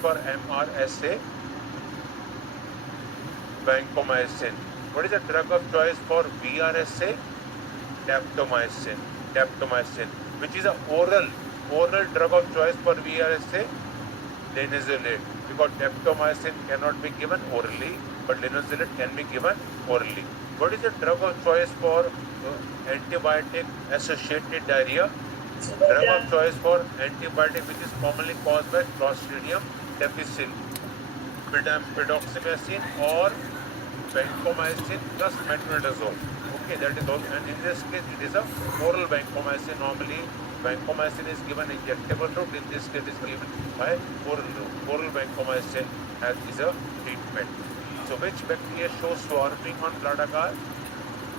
for MRSA? Vancomycin. What is the drug of choice for VRSA? Daptomycin. Daptomycin. Which is a oral drug of choice for VRSA? Linezolid. Because daptomycin cannot be given orally, but linezolid can be given orally. What is the drug of choice for antibiotic associated diarrhea? Drug of choice for antibiotic which is commonly caused by Clostridium difficile. Pidoximacin or vancomycin plus metronidazole. Okay, that is all. And in this case, it is a oral vancomycin. Normally, vancomycin is given injectable route. In this case, it is given by oral route. Oral vancomycin is a treatment. So, which bacteria shows swarming on blood agar?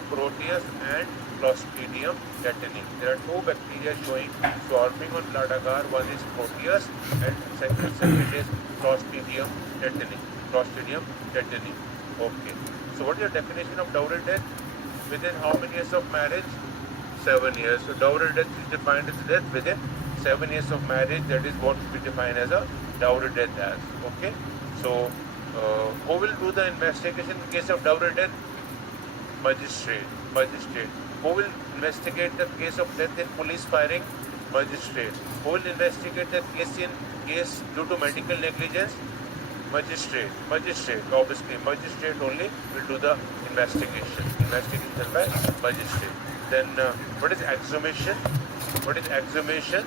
Proteus and Clostridium tetani. There are two bacteria showing swarming on blood agar. One is Proteus and second is Clostridium tetani. Clostridium tetani. Okay. So what is the definition of dowry death? Within how many years of marriage? 7 years. So dowry death is defined as death within 7 years of marriage. That is what we define as a dowry death as. Okay. So who will do the investigation in case of dowry death? Magistrate. Magistrate. Who will investigate the case of death in police firing? Magistrate. Who will investigate the case due to medical negligence? Magistrate. Magistrate. Obviously, magistrate only will do the investigation. Investigation by magistrate. Then what is exhumation? What is exhumation?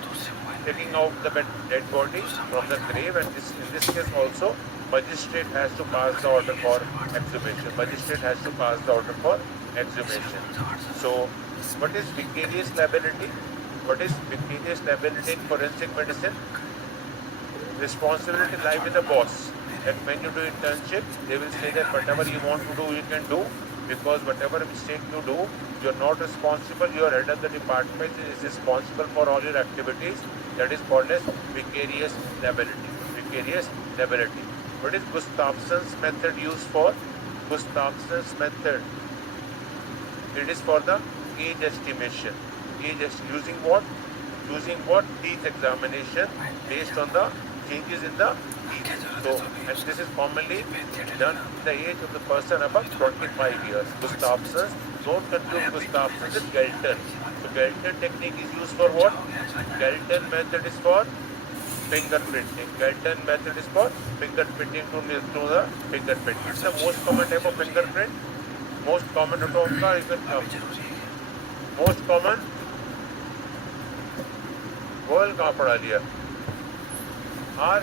Taking out the dead body from the grave, and in this case also magistrate has to pass the order for exhumation. Magistrate has to pass the order for exhumation. So, what is vicarious liability? What is vicarious liability in forensic medicine? Responsibility lies with the boss. Like when you do internship, they will say that whatever you want to do, you can do, because whatever mistake you do, you are not responsible. Your head of the department is responsible for all your activities. That is called as vicarious liability. Vicarious liability. What is Gustafson's method used for? Gustafson's method. It is for the age estimation. Using what? Using what? Teeth examination based on the changes in the teeth. So, and this is commonly done in the age of the person above 25 years. Gustafson's. Don't confuse Gustafson's with Galton. So Galton technique is used for what? Galton method is for fingerprinting. Galton method is for fingerprinting to the fingerprint. It's the most common type of fingerprint. Most common का you can come. Most common. गोल कहाँ पढ़ा लिया? और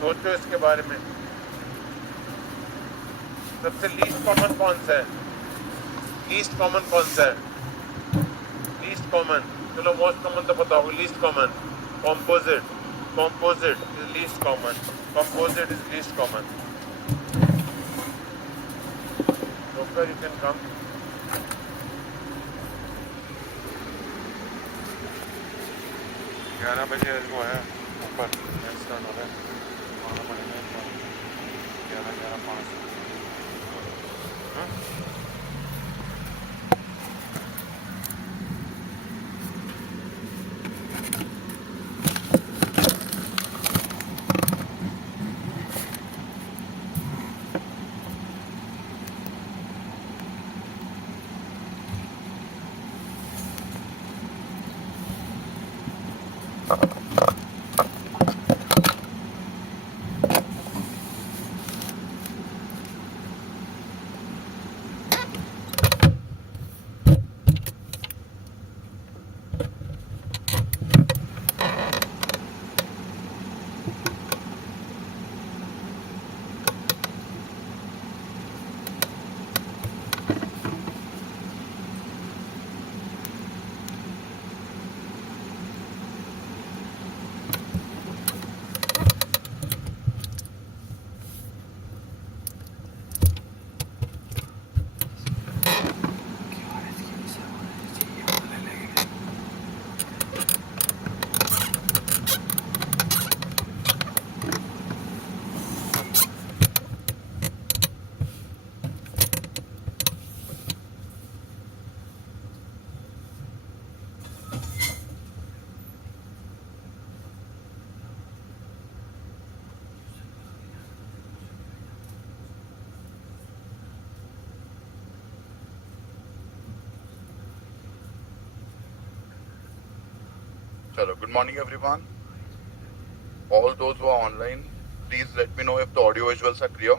सोचो इसके बारे में. सबसे लीस्ट कॉमन कौन सा है? लीस्ट कॉमन कौन सा है? Least common. चलो मोस्ट कॉमन तो पता होगा. Least common. Composite. Composite is least common. Composite is least common. Doctor, you can come. ग्यारह बजे वो है ऊपर स्टार्ट हो रहा है. वहाँ पड़ेंगे 11:05. Chalo. Good morning, everyone. All those who are online, please let me know if the audio visuals are clear.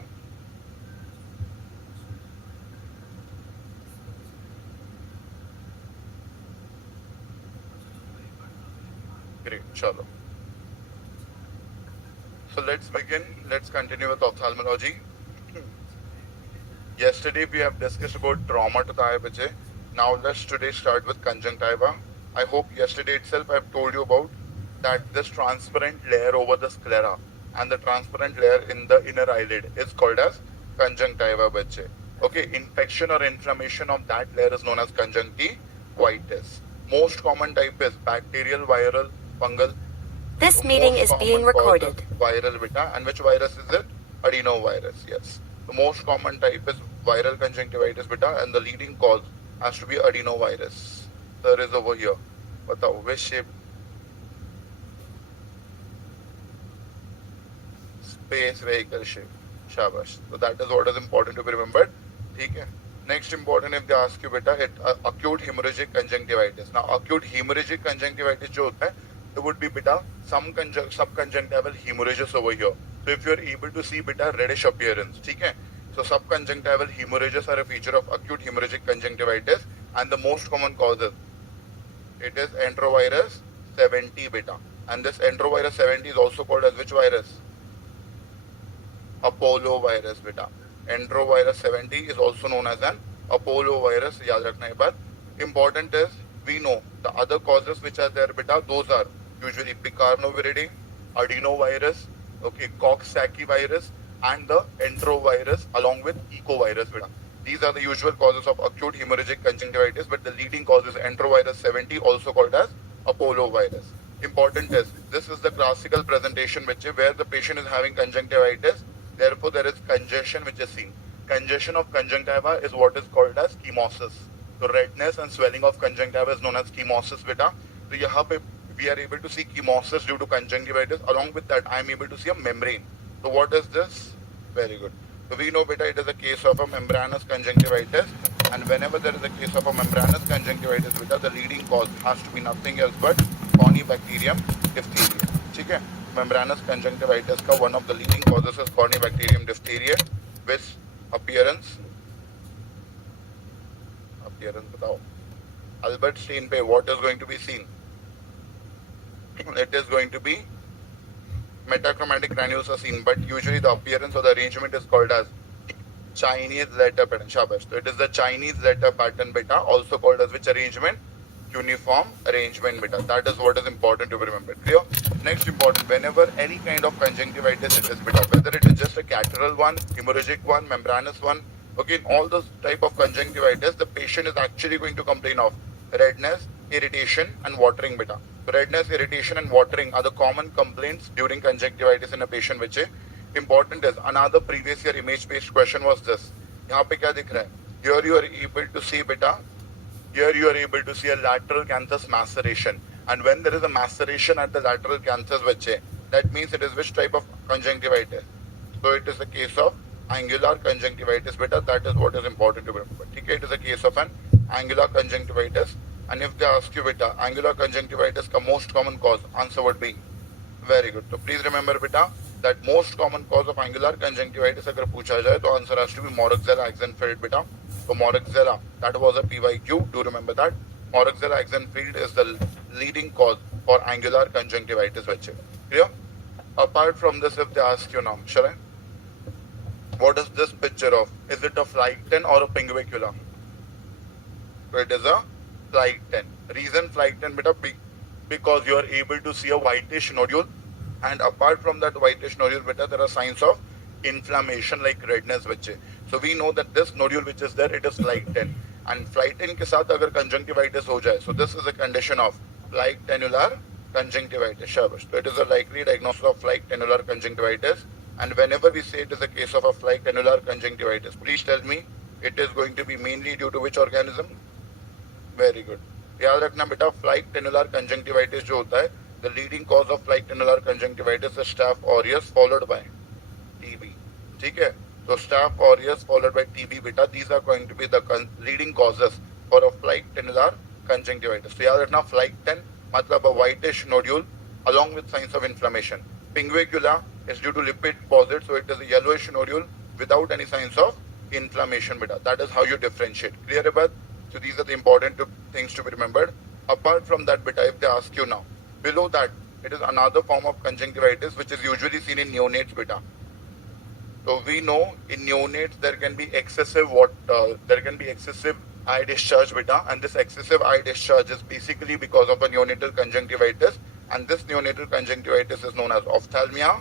Great. Chalo. So let's begin. Let's continue with ophthalmology. Yesterday we have discussed about trauma to the eye, bache. Now let's today start with conjunctiva. I hope yesterday itself I have told you about that this transparent layer over the sclera and the transparent layer in the inner eyelid is called as conjunctiva, bache. Okay, infection or inflammation of that layer is known as conjunctivitis. Most common type is bacterial, viral, fungal. This meeting is being recorded. Viral beta, and which virus is it? Adenovirus, yes. The most common type is viral conjunctivitis beta, and the leading cause has to be adenovirus. There is over here. Batao, which shape? Space vehicle shape. Shabash. So that is what is important to be remembered. Okay. Next important, if they ask you beta, acute hemorrhagic conjunctivitis. Now acute hemorrhagic conjunctivitis जो होता है, it would be beta some subconjunctival hemorrhages over here. So if you are able to see beta reddish appearance, okay? So subconjunctival hemorrhages are a feature of acute hemorrhagic conjunctivitis, and the most common causes, it is enterovirus 70 beta, and this enterovirus 70 is also called as which virus? Apollo virus beta. Enterovirus 70 is also known as an Apollo virus. याद रखना एक बार. Important is we know the other causes which are there beta. Those are usually picornaviridae, adenovirus, okay, Coxsackie virus, and the enterovirus along with ecovirus beta. These are the usual causes of acute hemorrhagic conjunctivitis, but the leading cause is enterovirus 70, also called as Apollo virus. Important is this is the classical presentation where the patient is having conjunctivitis. Therefore, there is congestion which is seen. Congestion of conjunctiva is what is called as chemosis. So redness and swelling of conjunctiva is known as chemosis beta. So here we are able to see chemosis due to conjunctivitis. Along with that, I am able to see a membrane. So what is this? Very good. So we know beta, it is a case of a membranous conjunctivitis, and whenever there is a case of a membranous conjunctivitis beta, the leading cause has to be nothing else but Corynebacterium diphtheria. Okay? Membranous conjunctivitis ka one of the leading causes is Corynebacterium diphtheria, which appearance batao. Albert Stein pe what is going to be seen? It is going to be metachromatic granules are seen, but usually the appearance or the arrangement is called as Chinese letter pattern. Shabash. So it is the Chinese letter pattern beta, also called as which arrangement? Uniform arrangement beta. That is what is important to be remembered. Clear? Next important, whenever any kind of conjunctivitis it is beta, whether it is just a catarrhal one, hemorrhagic one, membranous one, okay, in all those type of conjunctivitis, the patient is actually going to complain of redness, irritation, and watering beta. So redness, irritation, and watering are the common complaints during conjunctivitis in a patient which is important. Is another previous year image based question was this. यहाँ पे क्या दिख रहा है? Here you are able to see beta. Here you are able to see a lateral canthus maceration, and when there is a maceration at the lateral canthus bache, that means it is which type of conjunctivitis? So it is a case of angular conjunctivitis beta. That is what is important to remember. Okay, it is a case of an angular conjunctivitis. And if they ask you beta, angular conjunctivitis ka most common cause, answer would be very good. So please remember beta that most common cause of angular conjunctivitis agar पूछा जाए तो answer has to be Moraxella Axenfeld beta. So Moraxella, that was a PYQ. Do remember that. Moraxella Axenfeld is the leading cause for angular conjunctivitis. Clear? Apart from this, if they ask you now, shall I? What is this picture of? Is it a phlycten or a pinguicula? So it is a phlycten. Reason phlycten beta because you are able to see a whitish nodule, and apart from that whitish nodule beta, there are signs of inflammation like redness bache. So we know that this nodule which is there, it is phlycten, and phlycten ke saath agar conjunctivitis ho jaye, so this is a condition of phlyctenular conjunctivitis. Shabash. So it is a likely diagnosis of phlyctenular conjunctivitis, and whenever we say it is a case of a phlyctenular conjunctivitis, please tell me it is going to be mainly due to which organism? Very good. याद रखना बेटा, phlyctenular conjunctivitis जो होता है, the leading cause of phlyctenular conjunctivitis is Staph aureus followed by TB. ठीक है? So Staph aureus followed by TB beta, these are going to be the leading causes for a phlyctenular conjunctivitis. So याद रखना phlycten मतलब a whitish nodule along with signs of inflammation. Pinguicula is due to lipid deposit, so it is a yellowish nodule without any signs of inflammation. Beta. That is how you differentiate. Clear about? So these are the important things to be remembered. Apart from that, beta, if they ask you now, below that, it is another form of conjunctivitis which is usually seen in neonates, beta. So we know in neonates there can be excessive eye discharge, beta, and this excessive eye discharge is basically because of a neonatal conjunctivitis, and this neonatal conjunctivitis is known as ophthalmia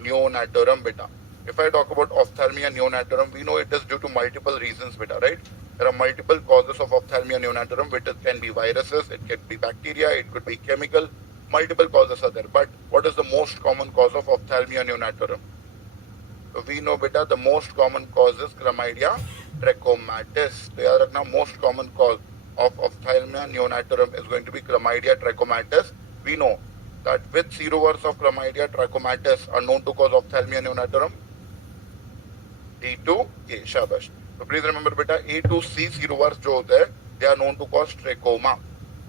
neonatorum, beta. If I talk about ophthalmia neonatorum, we know it is due to multiple reasons, beta, right? There are multiple causes of ophthalmia neonatorum, which can be viruses, it can be bacteria, it could be chemical, multiple causes are there. But what is the most common cause of ophthalmia neonatorum? So we know, beta, the most common cause is chlamydia trachomatis. So yaad rakhna, most common cause of ophthalmia neonatorum is going to be chlamydia trachomatis. We know that which serovars of chlamydia trachomatis are known to cause ophthalmia neonatorum? D2A, shabash. So please remember, beta, A to C serovars jo hote hain, they are known to cause trachoma,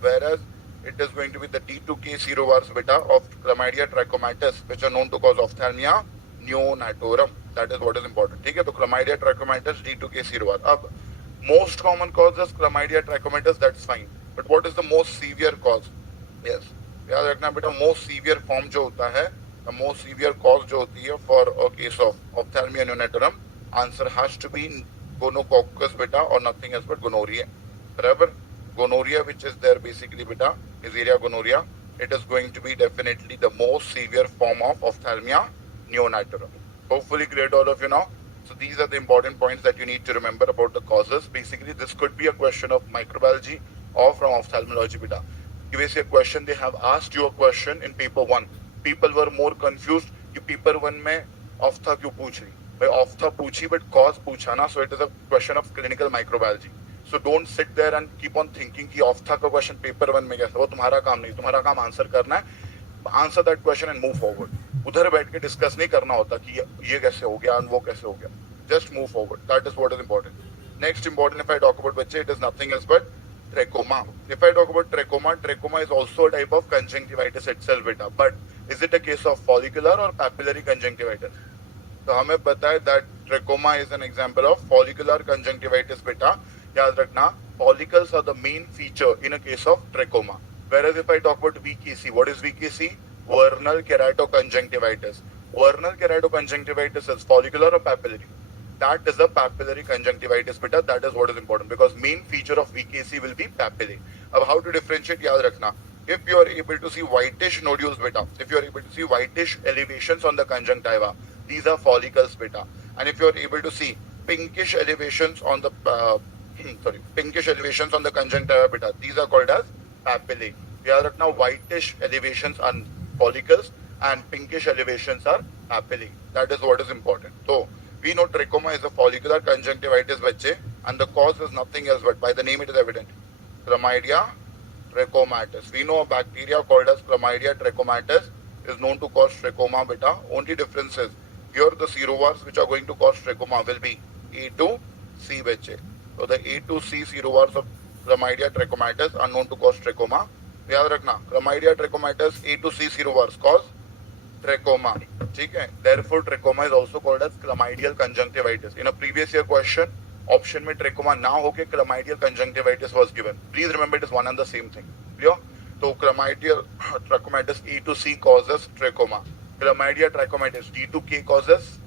whereas it is going to be the D2K serovars, beta, of chlamydia trachomatis, which are known to cause ophthalmia neonatorum. That is what is important. ठीक है, तो chlamydia trachomatis, D2K serovar. अब most common cause is chlamydia trachomatis, that's fine. But what is the most severe cause? Yes, याद रखना बेटा, most severe form जो होता है, the most severe cause जो होती है for a case of ophthalmia neonatorum, answer has to be gonococcus, beta, or nothing else but gonorrhea. Barabar? Gonorrhea, which is there basically, beta, Neisseria gonorrhea. It is going to be definitely the most severe form of ophthalmia neonatorum. Hopefully clear to all of you now. So these are the important points that you need to remember about the causes. Basically, this could be a question of microbiology or from ophthalmology, beta. Give a question. They have asked you a question in paper 1. People were more confused. You paper 1 में ophtha क्यों पूछ रही? भाई ophtha पूछी but cause पूछा ना. So it is a question of clinical microbiology. So don't sit there and keep on thinking कि ophtha का question paper 1 में कैसा? वो तुम्हारा काम नहीं. तुम्हारा काम आंसर करना है. Answer that question and move forward. उधर बैठ के डिस्कस नहीं करना होता कि ये कैसे हो गया और वो कैसे हो गया. Just move forward. That is what is important. Next important, if I talk about बच्चे, it is nothing else but trachoma. If I talk about trachoma, trachoma is also a type of conjunctivitis itself, beta. But is it a case of follicular or papillary conjunctivitis? तो हमें पता है that trachoma is an example of follicular conjunctivitis, beta. याद रखना, follicles are the main feature in a case of trachoma. Whereas if I talk about VKC, what is VKC? Vernal keratoconjunctivitis. Vernal keratoconjunctivitis is follicular or papillary? That is a papillary conjunctivitis, beta. That is what is important because main feature of VKC will be papillary. Now how to differentiate? याद रखना. If you are able to see whitish nodules, beta, if you are able to see whitish elevations on the conjunctiva, these are follicles, beta. And if you are able to see pinkish elevations on the pinkish elevations on the conjunctiva, beta, these are called as papillae. याद रखना, whitish elevations are follicles and pinkish elevations are papillae. That is what is important. So we know trachoma is a follicular conjunctivitis, bachche, and the cause is nothing else but by the name it is evident. Chlamydia trachomatis. We know a bacteria called as Chlamydia trachomatis is known to cause trachoma, beta. Only difference is here the serovars which are going to cause trachoma will be A to C, bachche. So the A to C serovars of Chlamydia trachomatis are known to cause trachoma. याद रखना, Chlamydia trachomatis A to C serovars cause trachoma. ठीक है? Therefore, trachoma is also called as chlamydial conjunctivitis. In a previous year question, option में trachoma ना होके chlamydial conjunctivitis was given. Please remember it is one and the same thing. Clear? So chlamydial trachomatis E to C causes trachoma. Chlamydia trachomatis D to K causes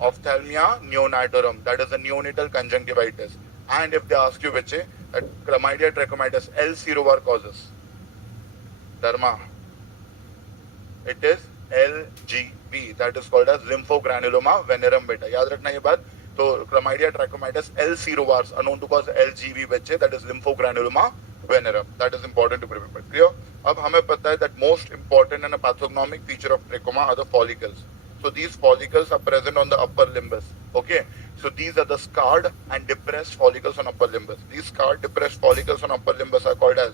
ophthalmia neonatorum. That is a neonatal conjunctivitis. And if they ask you which, that chlamydia trachomatis L serovar causes. Dharma. It is LGV. That is called as lymphogranuloma venerum, beta. याद रखना ये बात. तो chlamydia trachomatis L serovars are known to cause LGV, बच्चे. That is lymphogranuloma venerum. That is important to remember. Clear? अब हमें पता है that most important and a pathognomic feature of trachoma are the follicles. So these follicles are present on the upper limbus. Okay. So these are the scarred and depressed follicles on upper limbus. These scarred, depressed follicles on upper limbus are called as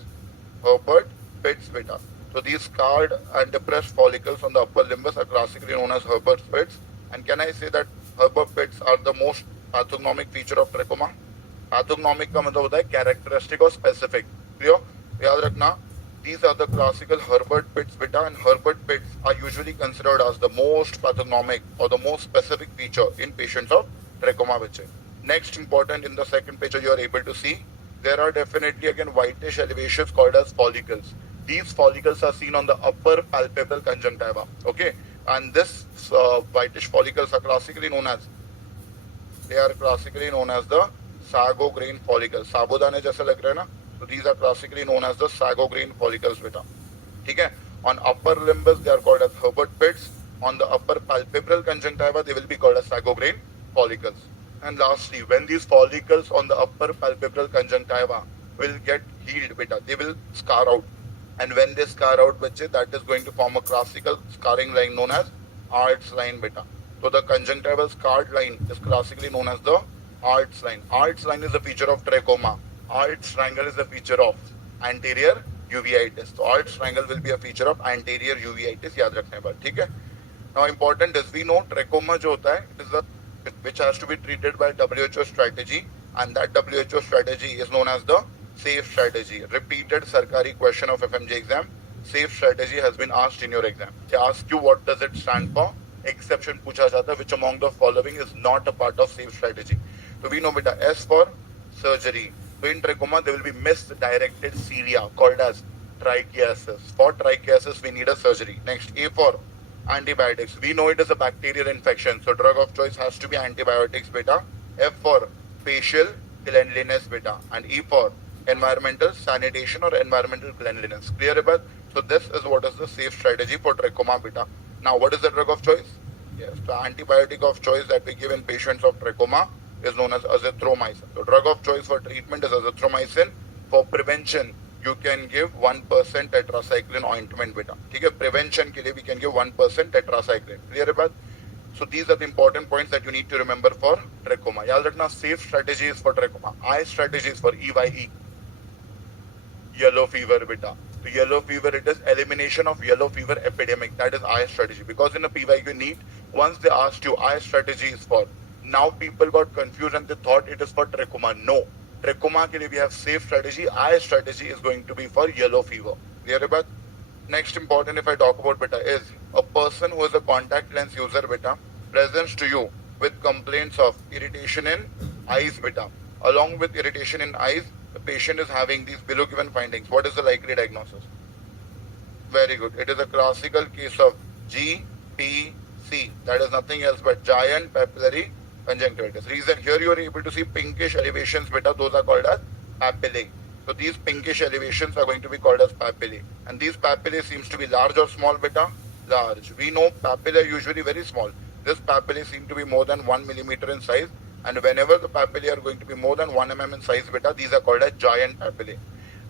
Herbert Spitz, beta. So these scarred and depressed follicles on the upper limbus are classically known as Herbert Spitz. And can I say that Herbert Spitz are the most pathognomic feature of trachoma? Pathognomic का मतलब होता है characteristic और specific. Clear? याद रखना, These are the classical Herbert pits beta, and Herbert pits are usually considered as the most pathognomic or the most specific feature in patients of trachoma bache. Next important, in the second picture you are able to see, there are definitely again whitish elevations called as follicles. These follicles are seen on the upper palpebral conjunctiva. Okay, and this whitish follicles are classically known as the sago grain follicles. साबुदाने जैसे लग रहे हैं ना, so these are classically known as the sago grain follicles beta. ठीक है? On upper limbus they are called as Herbert pits. On the upper palpebral conjunctiva they will be called as sago grain follicles. And lastly, when these follicles on the upper palpebral conjunctiva will get healed beta, they will scar out. And when they scar out bache, that is going to form a classical scarring line known as Art's line beta. So the conjunctival scarred line is classically known as the Art's line. Art's line is a feature of trachoma. Art's triangle is a feature of anterior uveitis. So Art's triangle will be a feature of anterior uveitis. याद रखने पर, ठीक है? Now important is we know trachoma जो होता है, it is a which has to be treated by WHO strategy, and that WHO strategy is known as the SAFE strategy. Repeated Sarkari question of FMJ exam. SAFE strategy has been asked in your exam. They ask you what does it stand for. Exception पूछा जाता है, which among the following is not a part of SAFE strategy. So we know beta S for surgery. So in trachoma there will be misdirected cilia called as trichiasis. For trichiasis we need a surgery. Next, A for antibiotics. We know it is a bacterial infection, so drug of choice has to be antibiotics beta. F for facial cleanliness beta, and E for environmental sanitation or environmental cleanliness. Clear about? So this is what is the SAFE strategy for trachoma beta. Now what is the drug of choice? Yes, the antibiotic of choice that we give in patients of trachoma is known as azithromycin. So drug of choice for treatment is azithromycin. For prevention you can give 1% tetracycline ointment beta. ठीक है? Prevention के लिए we can give 1% tetracycline. Clear about? So these are the important points that you need to remember for trachoma. याद रखना, SAFE strategy is for trachoma. I strategy is for EYE. Yellow fever beta. So yellow fever, it is elimination of yellow fever epidemic. That is I strategy. Because in a PYQ NEET, once they asked you I strategy is for, now people got confused and they thought it is for trachoma. No. Trachoma ke liye we have SAFE strategy. I strategy is going to be for yellow fever. Clear about? Next important, if I talk about beta, is a person who is a contact lens user beta presents to you with complaints of irritation in eyes beta. Along with irritation in eyes, the patient is having these below given findings. What is the likely diagnosis? Very good. It is a classical case of GPC. That is nothing else but giant papillary conjunctivitis. Reason, here you are able to see pinkish elevations beta. Those are called as papillae. So these pinkish elevations are going to be called as papillae. And these papillae seems to be large or small beta? Large. We know papillae are usually very small. This papillae seem to be more than 1 millimeter in size. And whenever the papillae are going to be more than 1 mm in size beta, these are called as giant papillae.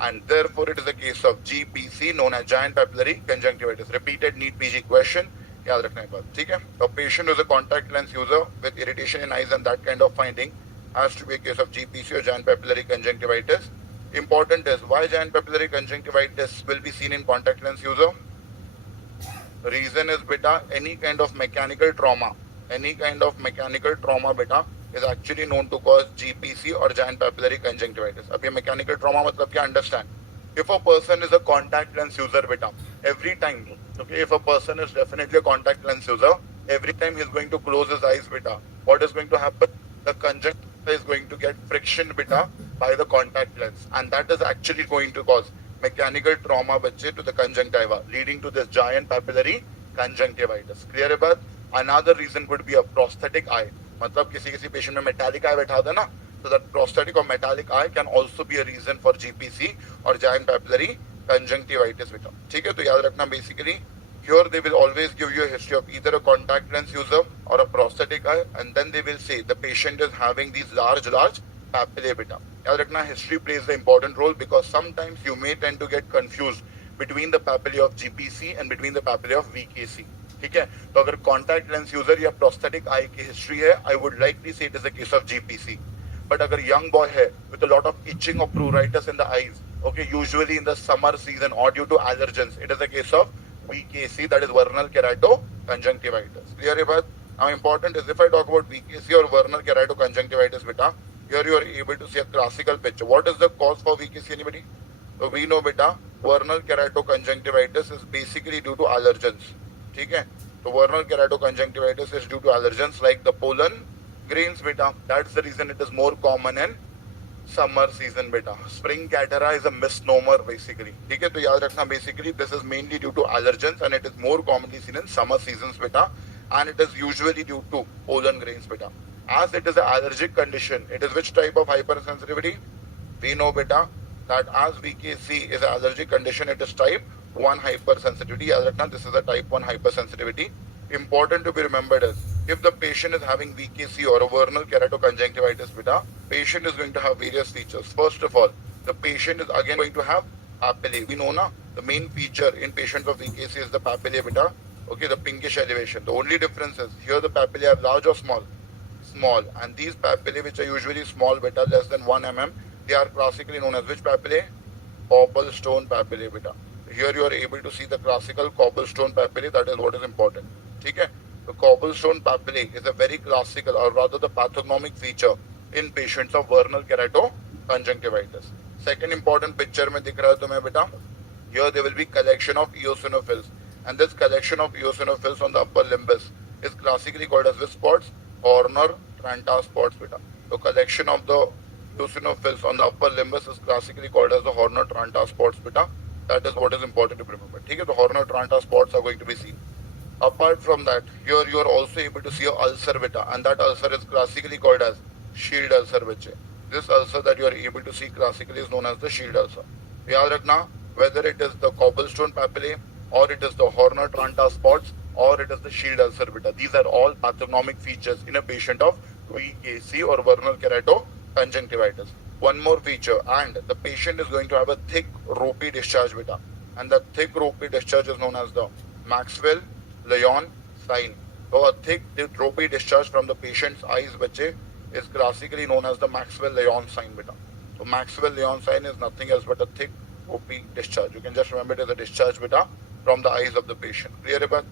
And therefore it is a case of GPC, known as giant papillary conjunctivitis. Repeated NEET PG question. याद रखने की बात, ठीक है? A patient who is a contact lens user with irritation in eyes and that kind of finding has to be a case of GPC or giant papillary conjunctivitis. Important is why giant papillary conjunctivitis will be seen in contact lens user. Reason is beta, any kind of mechanical trauma beta is actually known to cause GPC or giant papillary conjunctivitis. अब ये mechanical trauma मतलब क्या? Understand? If a person is a contact lens user beta, every time, okay, if a person is definitely a contact lens user, every time he is going to close his eyes beta, what is going to happen? The conjunctiva is going to get friction beta by the contact lens, and that is actually going to cause mechanical trauma बच्चे to the conjunctiva, leading to this giant papillary conjunctivitis. Clear about? Another reason could be a prosthetic eye. मतलब किसी patient में metallic eye बैठा दे ना, so that prosthetic or metallic eye can also be a reason for GPC or giant papillary conjunctivitis beta. ठीक है? तो याद रखना, basically here they will always give you a history of either a contact lens user or a prosthetic eye, and then they will say the patient is having these large papillae beta. याद रखना, history plays the important role because sometimes you may tend to get confused between the papillae of GPC and between the papillae of VKC. ठीक है? तो अगर contact lens user या prosthetic eye की history है, I would likely say it is a case of GPC. But अगर young boy है with a lot of itching or pruritus in the eyes, okay, usually in the summer season or due to allergens, it is a case of VKC, that is vernal keratoconjunctivitis. Clear about? Now important is if I talk about VKC or vernal keratoconjunctivitis beta, here you are able to see a classical picture. What is the cause for VKC, anybody? So we know beta, vernal keratoconjunctivitis is basically due to allergens. ठीक है, तो vernal keratoconjunctivitis is due to allergens like the pollen grains beta. That's the reason it is more common in summer season beta. Spring catara is a misnomer basically. ठीक है, तो याद रखना basically this is mainly due to allergens and it is more commonly seen in summer seasons beta, and it is usually due to pollen grains beta. As it is an allergic condition, it is which type of hypersensitivity? We know beta that as VKC is an allergic condition, it is type 1 hypersensitivity. याद रखना, this is a type 1 hypersensitivity. Important to be remembered is, if the patient is having VKC or a vernal keratoconjunctivitis beta, patient is going to have various features. First of all, the patient is again going to have papillae. We know na, the main feature in patients of VKC is the papillae beta. Okay, the pinkish elevation. The only difference is here the papillae are large or small? Small. And these papillae, which are usually small beta, less than 1 mm, they are classically known as which papillae? Cobblestone papillae beta. Here you are able to see the classical cobblestone papillae. That is what is important. Okay? The cobblestone papillae is a very classical, or rather the pathognomic feature in patients of vernal keratoconjunctivitis. Second important picture में दिख रहा है तुम्हें बेटा, here there will be collection of eosinophils, and this collection of eosinophils on the upper limbus is classically called as which spots? Horner Tranta spots beta. The collection of the eosinophils on the upper limbus is classically called as the Horner Tranta spots beta. That is what is important to remember. ठीक है, the Horner Tranta spots are going to be seen. Apart from that, here you are also able to see a ulcer beta, and that ulcer is classically called as shield ulcer बच्चे. This ulcer that you are able to see classically is known as the shield ulcer. याद रखना, whether it is the cobblestone papillae or it is the Horner Tranta spots or it is the shield ulcer beta, these are all pathognomic features in a patient of VKC or vernal keratoconjunctivitis. One more feature, and the patient is going to have a thick ropey discharge beta, and that thick ropey discharge is known as the Maxwell-Lyon sign. So a thick ropey discharge from the patient's eyes बच्चे is classically known as the Maxwell-Lyon sign beta. So Maxwell-Lyon sign is nothing else but a thick ropey discharge. You can just remember it as a discharge beta from the eyes of the patient. Clear about?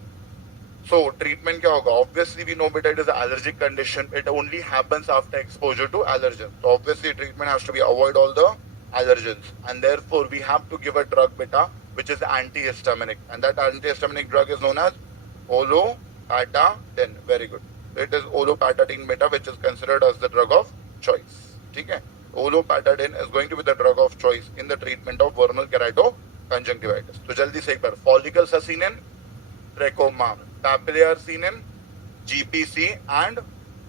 So treatment क्या होगा? Obviously we know beta it is an allergic condition. It only happens after exposure to allergens. So obviously treatment has to be avoid all the allergens, and therefore we have to give a drug beta which is antihistaminic, and that antihistaminic drug is known as olopatadine. Very good. It is olopatadine beta which is considered as the drug of choice. ठीक है? Olopatadine is going to be the drug of choice in the treatment of vernal keratoconjunctivitis. तो जल्दी से एक बार, follicles are seen in trachoma, papillae are seen in GPC and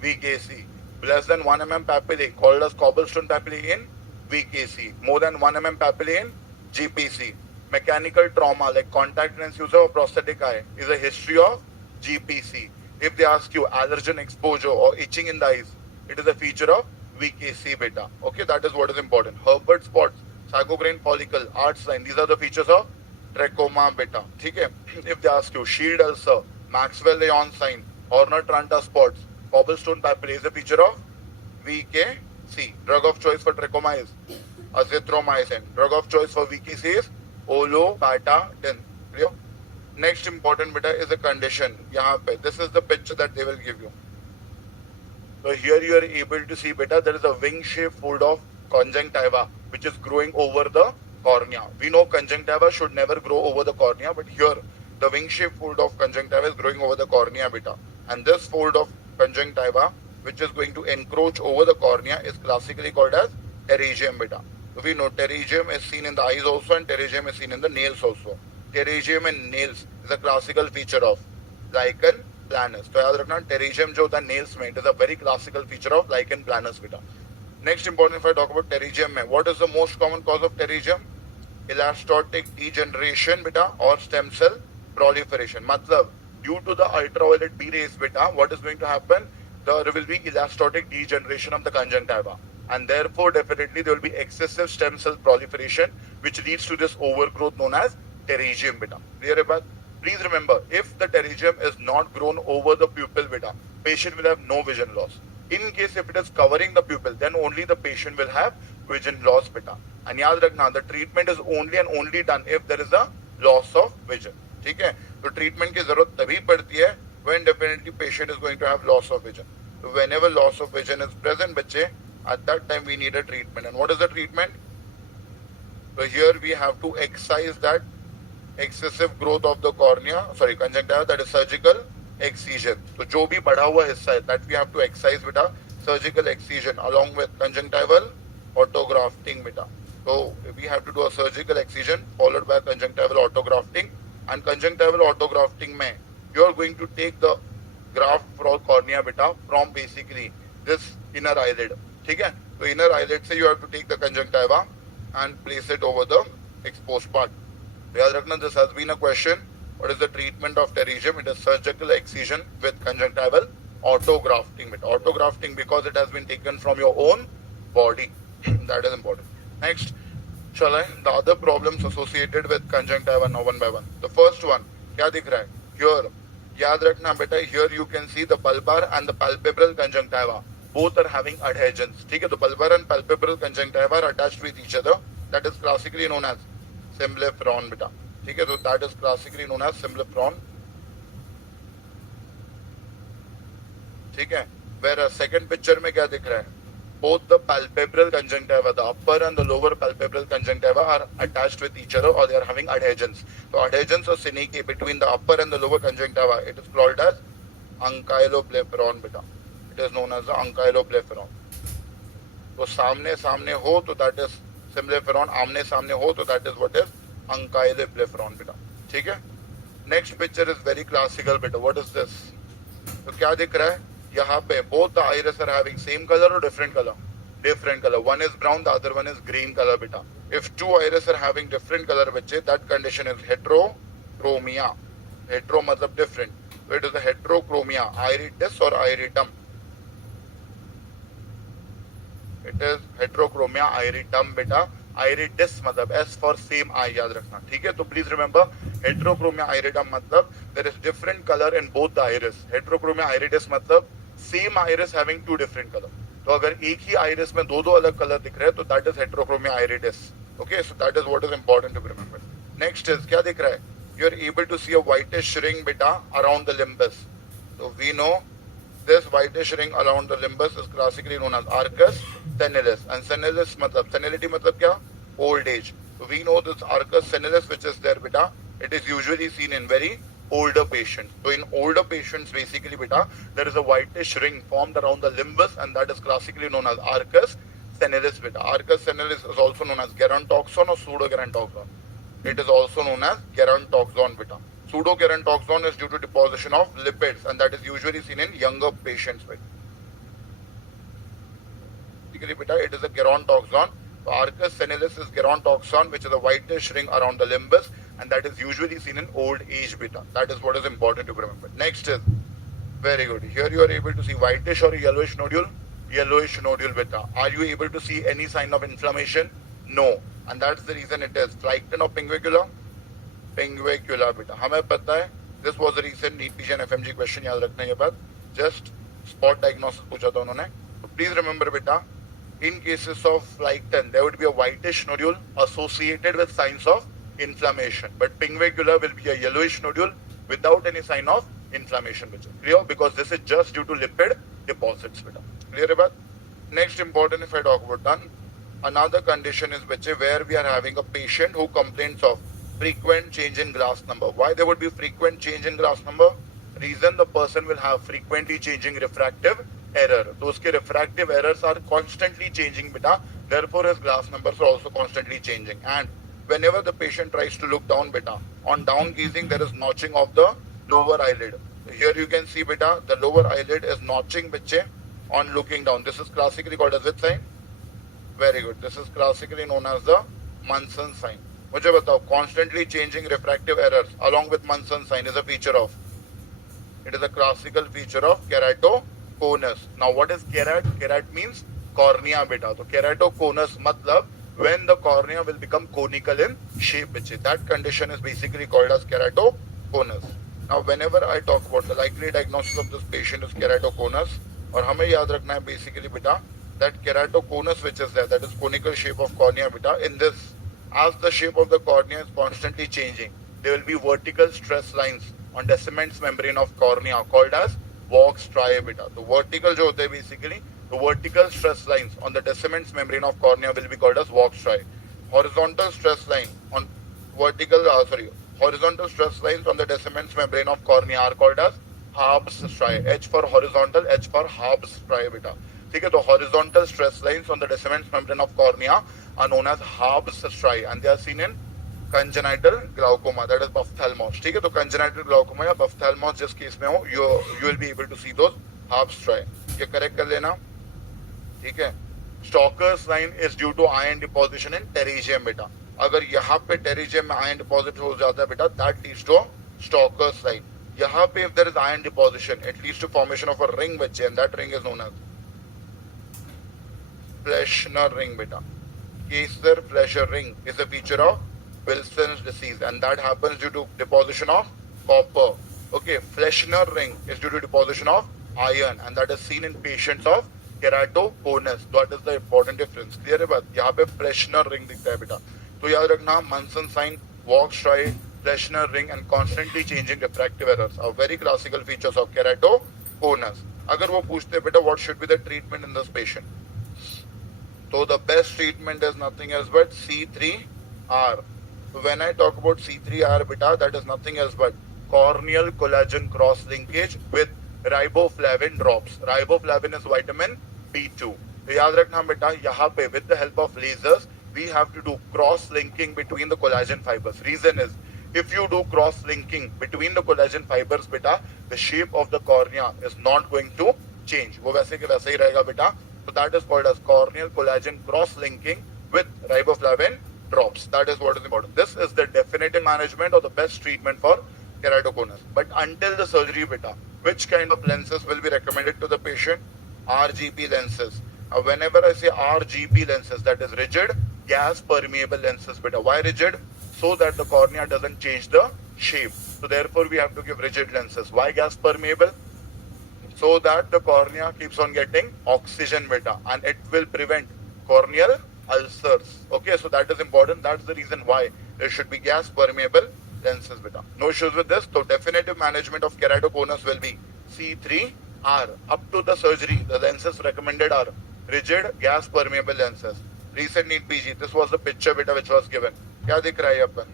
VKC. Less than 1 mm papillae called as cobblestone papillae in VKC. More than 1 mm papillae in GPC. Mechanical trauma like contact lens user or prosthetic eye is a history of GPC. If they ask you allergen exposure or itching in the eyes, it is a feature of VKC beta. Okay, that is what is important. Herbert spots, Sago-grain follicle, arch line, these are the features of trachoma beta. ठीक है? If they ask you shield ulcer, Maxwell-Lyon sign, Horner Tranta spots, cobblestone papillae is a feature of VKC. Drug of choice for trachoma is azithromycin. Drug of choice for VKC is olopatadine. Clear? Next important beta is a condition. यहाँ पे, this is the picture that they will give you. So here you are able to see beta, there is a wing-shaped fold of conjunctiva which is growing over the cornea. We know conjunctiva should never grow over the cornea, but here the wing-shaped fold of conjunctiva is growing over the cornea beta. And this fold of conjunctiva which is going to encroach over the cornea is classically called as pterygium beta. So we know pterygium is seen in the eyes also and pterygium is seen in the nails also. Pterygium in nails is a classical feature of lichen planus. तो याद रखना pterygium जो होता है nails में, it is a very classical feature of lichen planus beta. Next important, if I talk about pterygium में, what is the most common cause of pterygium? Elastotic degeneration beta or stem cell proliferation. मतलब due to the ultraviolet B rays beta, what is going to happen? There will be elastotic degeneration of the conjunctiva, and therefore definitely there will be excessive stem cell proliferation which leads to this overgrowth known as pterygium beta. Clear about? Please remember, if the pterygium is not grown over the pupil beta, patient will have no vision loss. In case if it is covering the pupil, then only the patient will have vision loss beta. And याद रखना, the treatment is only and only done if there is a loss of vision. ठीक है? तो treatment की जरूरत तभी पड़ती है when definitely patient is going to have loss of vision. So whenever loss of vision is present, बच्चे, at that time we need a treatment. And what is the treatment? So here we have to excise that excessive growth of the cornea, sorry, conjunctiva, that is surgical excision. So जो भी बढ़ा हुआ हिस्सा है, that we have to excise beta, surgical excision along with conjunctival autografting beta. So we have to do a surgical excision followed by conjunctival autografting, and conjunctival autografting में you are going to take the graft for cornea beta from basically this inner eyelid. ठीक है? तो inner eyelid से you have to take the conjunctiva and place it over the exposed part. याद रखना, this has been a question. What is the treatment of pterygium? It is surgical excision with conjunctival autografting. Autografting because it has been taken from your own body. That is important. Next, shall I? The other problems associated with conjunctiva now one by one. The first one, क्या दिख रहा है? Here, याद रखना बेटा, here you can see the bulbar and the palpebral conjunctiva. Both are having adhesions. ठीक है? तो bulbar and palpebral conjunctiva are attached with each other. That is classically known as symblepharon बेटा. ठीक है? तो that is classically known as symblepharon. ठीक है? Whereas second picture में क्या दिख रहा है? Both the palpebral conjunctiva, the upper and the lower palpebral conjunctiva are attached with each other, or they are having adhesions. So adhesions or synecdoche between the upper and the lower conjunctiva, it is called as ankyloblepharon beta. It is known as the ankyloblepharon. तो सामने सामने हो तो that is symblepharon, आमने सामने हो तो that is what is ankyloblepharon beta. ठीक है? Next picture is very classical beta. What is this? तो क्या दिख रहा है? यहाँ पे both the iris are having same color or different color? Different color. One is brown, the other one is green color beta. If two iris are having different color बच्चे, that condition is heterochromia. Hetero मतलब different. So it is a heterochromia. Iritis or iritum. It is heterochromia iritum beta. Iritis मतलब S for same eye याद रखना. ठीक है? तो please remember heterochromia iritum मतलब there is different color in both the iris. Heterochromia iritis मतलब same iris having two different color. तो अगर एक ही iris में दो अलग color दिख रहे हैं तो that is heterochromia iritis. Okay, so that is what is important to remember. Next is क्या दिख रहा है? You are able to see a whitish ring beta around the limbus. So we know this whitish ring around the limbus is classically known as arcus senilis. And senilis मतलब senility मतलब क्या? Old age. So we know this arcus senilis which is there beta. It is usually seen in very older patients. So in older patients basically beta, there is a whitish ring formed around the limbus, and that is classically known as arcus senilis beta. Arcus senilis is also known as gerontoxon or pseudogerontoxon. It is also known as gerontoxon beta. Pseudogerontoxon is due to deposition of lipids, and that is usually seen in younger patients. Basically beta, it is a gerontoxon. So arcus senilis is gerontoxon, which is a whitish ring around the limbus, and that is usually seen in old age beta. That is what is important to remember. Next is, very good. Here you are able to see whitish or yellowish nodule. Yellowish nodule beta. Are you able to see any sign of inflammation? No. And that's the reason it is Fleichten or Pinguicula? Pinguicula beta. हमें पता है. This was a recent NEET PG and FMG question. याद रखना ये बात. Just spot diagnosis पूछा था उन्होंने. So please remember beta. In cases of Fleichten, there would be a whitish nodule associated with signs of inflammation. But pinguicula will be a yellowish nodule without any sign of inflammation. Clear? Because this is just due to lipid deposits. Clear about? Next important, if I talk about done, another condition is where we are having a patient who complains of frequent change in glass number. Why there would be frequent change in glass number? Reason, the person will have frequently changing refractive error. Those refractive errors are constantly changing beta. Therefore his glass numbers are also constantly changing. And whenever the patient tries to look down beta, on down gazing there is notching of the lower eyelid. Here you can see beta, the lower eyelid is notching bच्चे on looking down. This is classically called as which sign? Very good. This is classically known as the Munson sign. मुझे बताओ, constantly changing refractive errors along with Munson sign is a feature of, it is a classical feature of keratoconus. Now what is kerat? Kerat means cornea beta. So keratoconus matlab when the cornea will become conical in shape. That condition is basically called as keratoconus. Now whenever I talk about the likely diagnosis of this patient is keratoconus, और हमें याद रखना है basically beta that keratoconus which is there, that is conical shape of cornea beta, in this, as the shape of the cornea is constantly changing, there will be vertical stress lines on Descemet's membrane of cornea called as walk striae beta. So vertical जो होते हैं basically, the vertical stress lines on the Descemet's membrane of cornea will be called as walk striae. horizontal stress line on horizontal stress lines on the descendants membrane of cornea are called as Harb's striae. H for horizontal, H for Harb's striae बेटा. ठीक है, तो horizontal stress lines on the descendants membrane of cornea are known as Harb's striae and they are seen in congenital glaucoma, that is ophthalmos. ठीक है, तो congenital glaucoma या ophthalmos जिस case में हो, you will be able to see those Harb's striae. ये correct कर लेना. ठीक है, Stocker's line is due to iron deposition in pterygium बेटा. अगर यहाँ पे pterygium में iron deposit हो जाता है बेटा, that leads to Stocker's line. यहाँ पे if there is iron deposition, it leads to formation of a ring बच्चे, and that ring is known as Fleschner ring बेटा. Kayser-Fleischer ring is a feature of Wilson's disease, and that happens due to deposition of copper. Okay, Fleschner ring is due to deposition of iron, and that is seen in patients of keratoconus. That is the important difference. Clear है बात? यहाँ पे Fleschner ring दिखता है बेटा. तो याद रखना, Munson sign, Walk striae, Fleschner ring, and constantly changing refractive errors are very classical features of keratoconus. अगर वो पूछते हैं बेटा, what should be the treatment in this patient? So the best treatment is nothing else but C3R. When I talk about C3R beta, that is nothing else but corneal collagen cross linkage with riboflavin drops. Riboflavin is vitamin B2. तो याद रखना बेटा, यहाँ पे with the help of lasers we have to do cross linking between the collagen fibers. Reason is, if you do cross linking between the collagen fibers beta, the shape of the cornea is not going to change. वो वैसे के वैसे ही रहेगा बेटा. So that is called as corneal collagen cross linking with riboflavin drops. That is what is important. This is the definitive management or the best treatment for keratoconus. But until the surgery beta, which kind of lenses will be recommended to the patient? RGP lenses. Whenever I say RGP lenses, that is rigid gas permeable lenses beta. Why rigid? So that the cornea doesn't change the shape. So therefore we have to give rigid lenses. Why gas permeable? So that the cornea keeps on getting oxygen beta, and it will prevent corneal ulcers. Okay, so that is important. That's the reason why there should be gas permeable lenses beta. No issues with this. So definitive management of keratoconus will be C3R. Up to the surgery, the lenses recommended are rigid gas permeable lenses. Recent NEET PG. This was the picture beta which was given. क्या दिख रहा है अपन?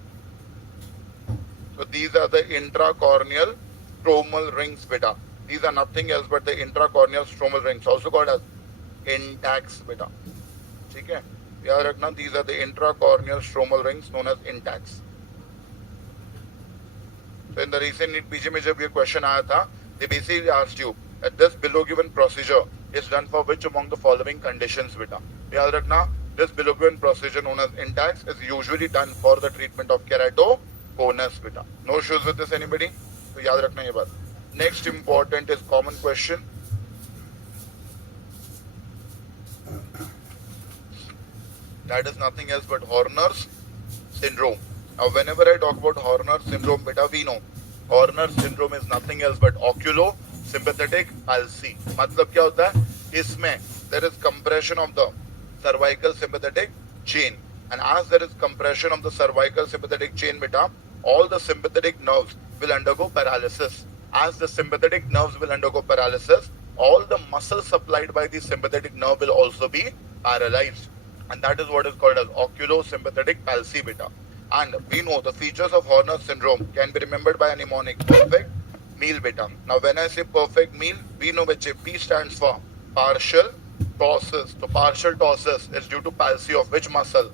So these are the intracorneal stromal rings beta. These are nothing else but the intracorneal stromal rings, also called as intacs beta. ठीक है, याद रखना, these are the intracorneal stromal rings known as intacs. So in the recent NEET PG में जब ये question आया था, they basically asked you that this below given procedure is done for which among the following conditions beta. याद रखना, this below given procedure known as intacs is usually done for the treatment of keratoconus beta. No issues with this anybody? तो याद रखना ये बात. Next important is common question. That is nothing else but Horner's syndrome. Now whenever I talk about Horner's syndrome beta, we know Horner's syndrome is nothing else but oculosympathetic palsy. मतलब क्या होता है? इसमें there is compression of the cervical sympathetic chain, and as there is compression of the cervical sympathetic chain beta, all the sympathetic nerves will undergo paralysis. As the sympathetic nerves will undergo paralysis, all the muscles supplied by the sympathetic nerve will also be paralyzed, and that is what is called as oculosympathetic palsy beta. And we know the features of Horner's syndrome can be remembered by a mnemonic: perfect meal beta. Now when I say perfect meal, we know which P stands for partial ptosis. So partial ptosis is due to palsy of which muscle?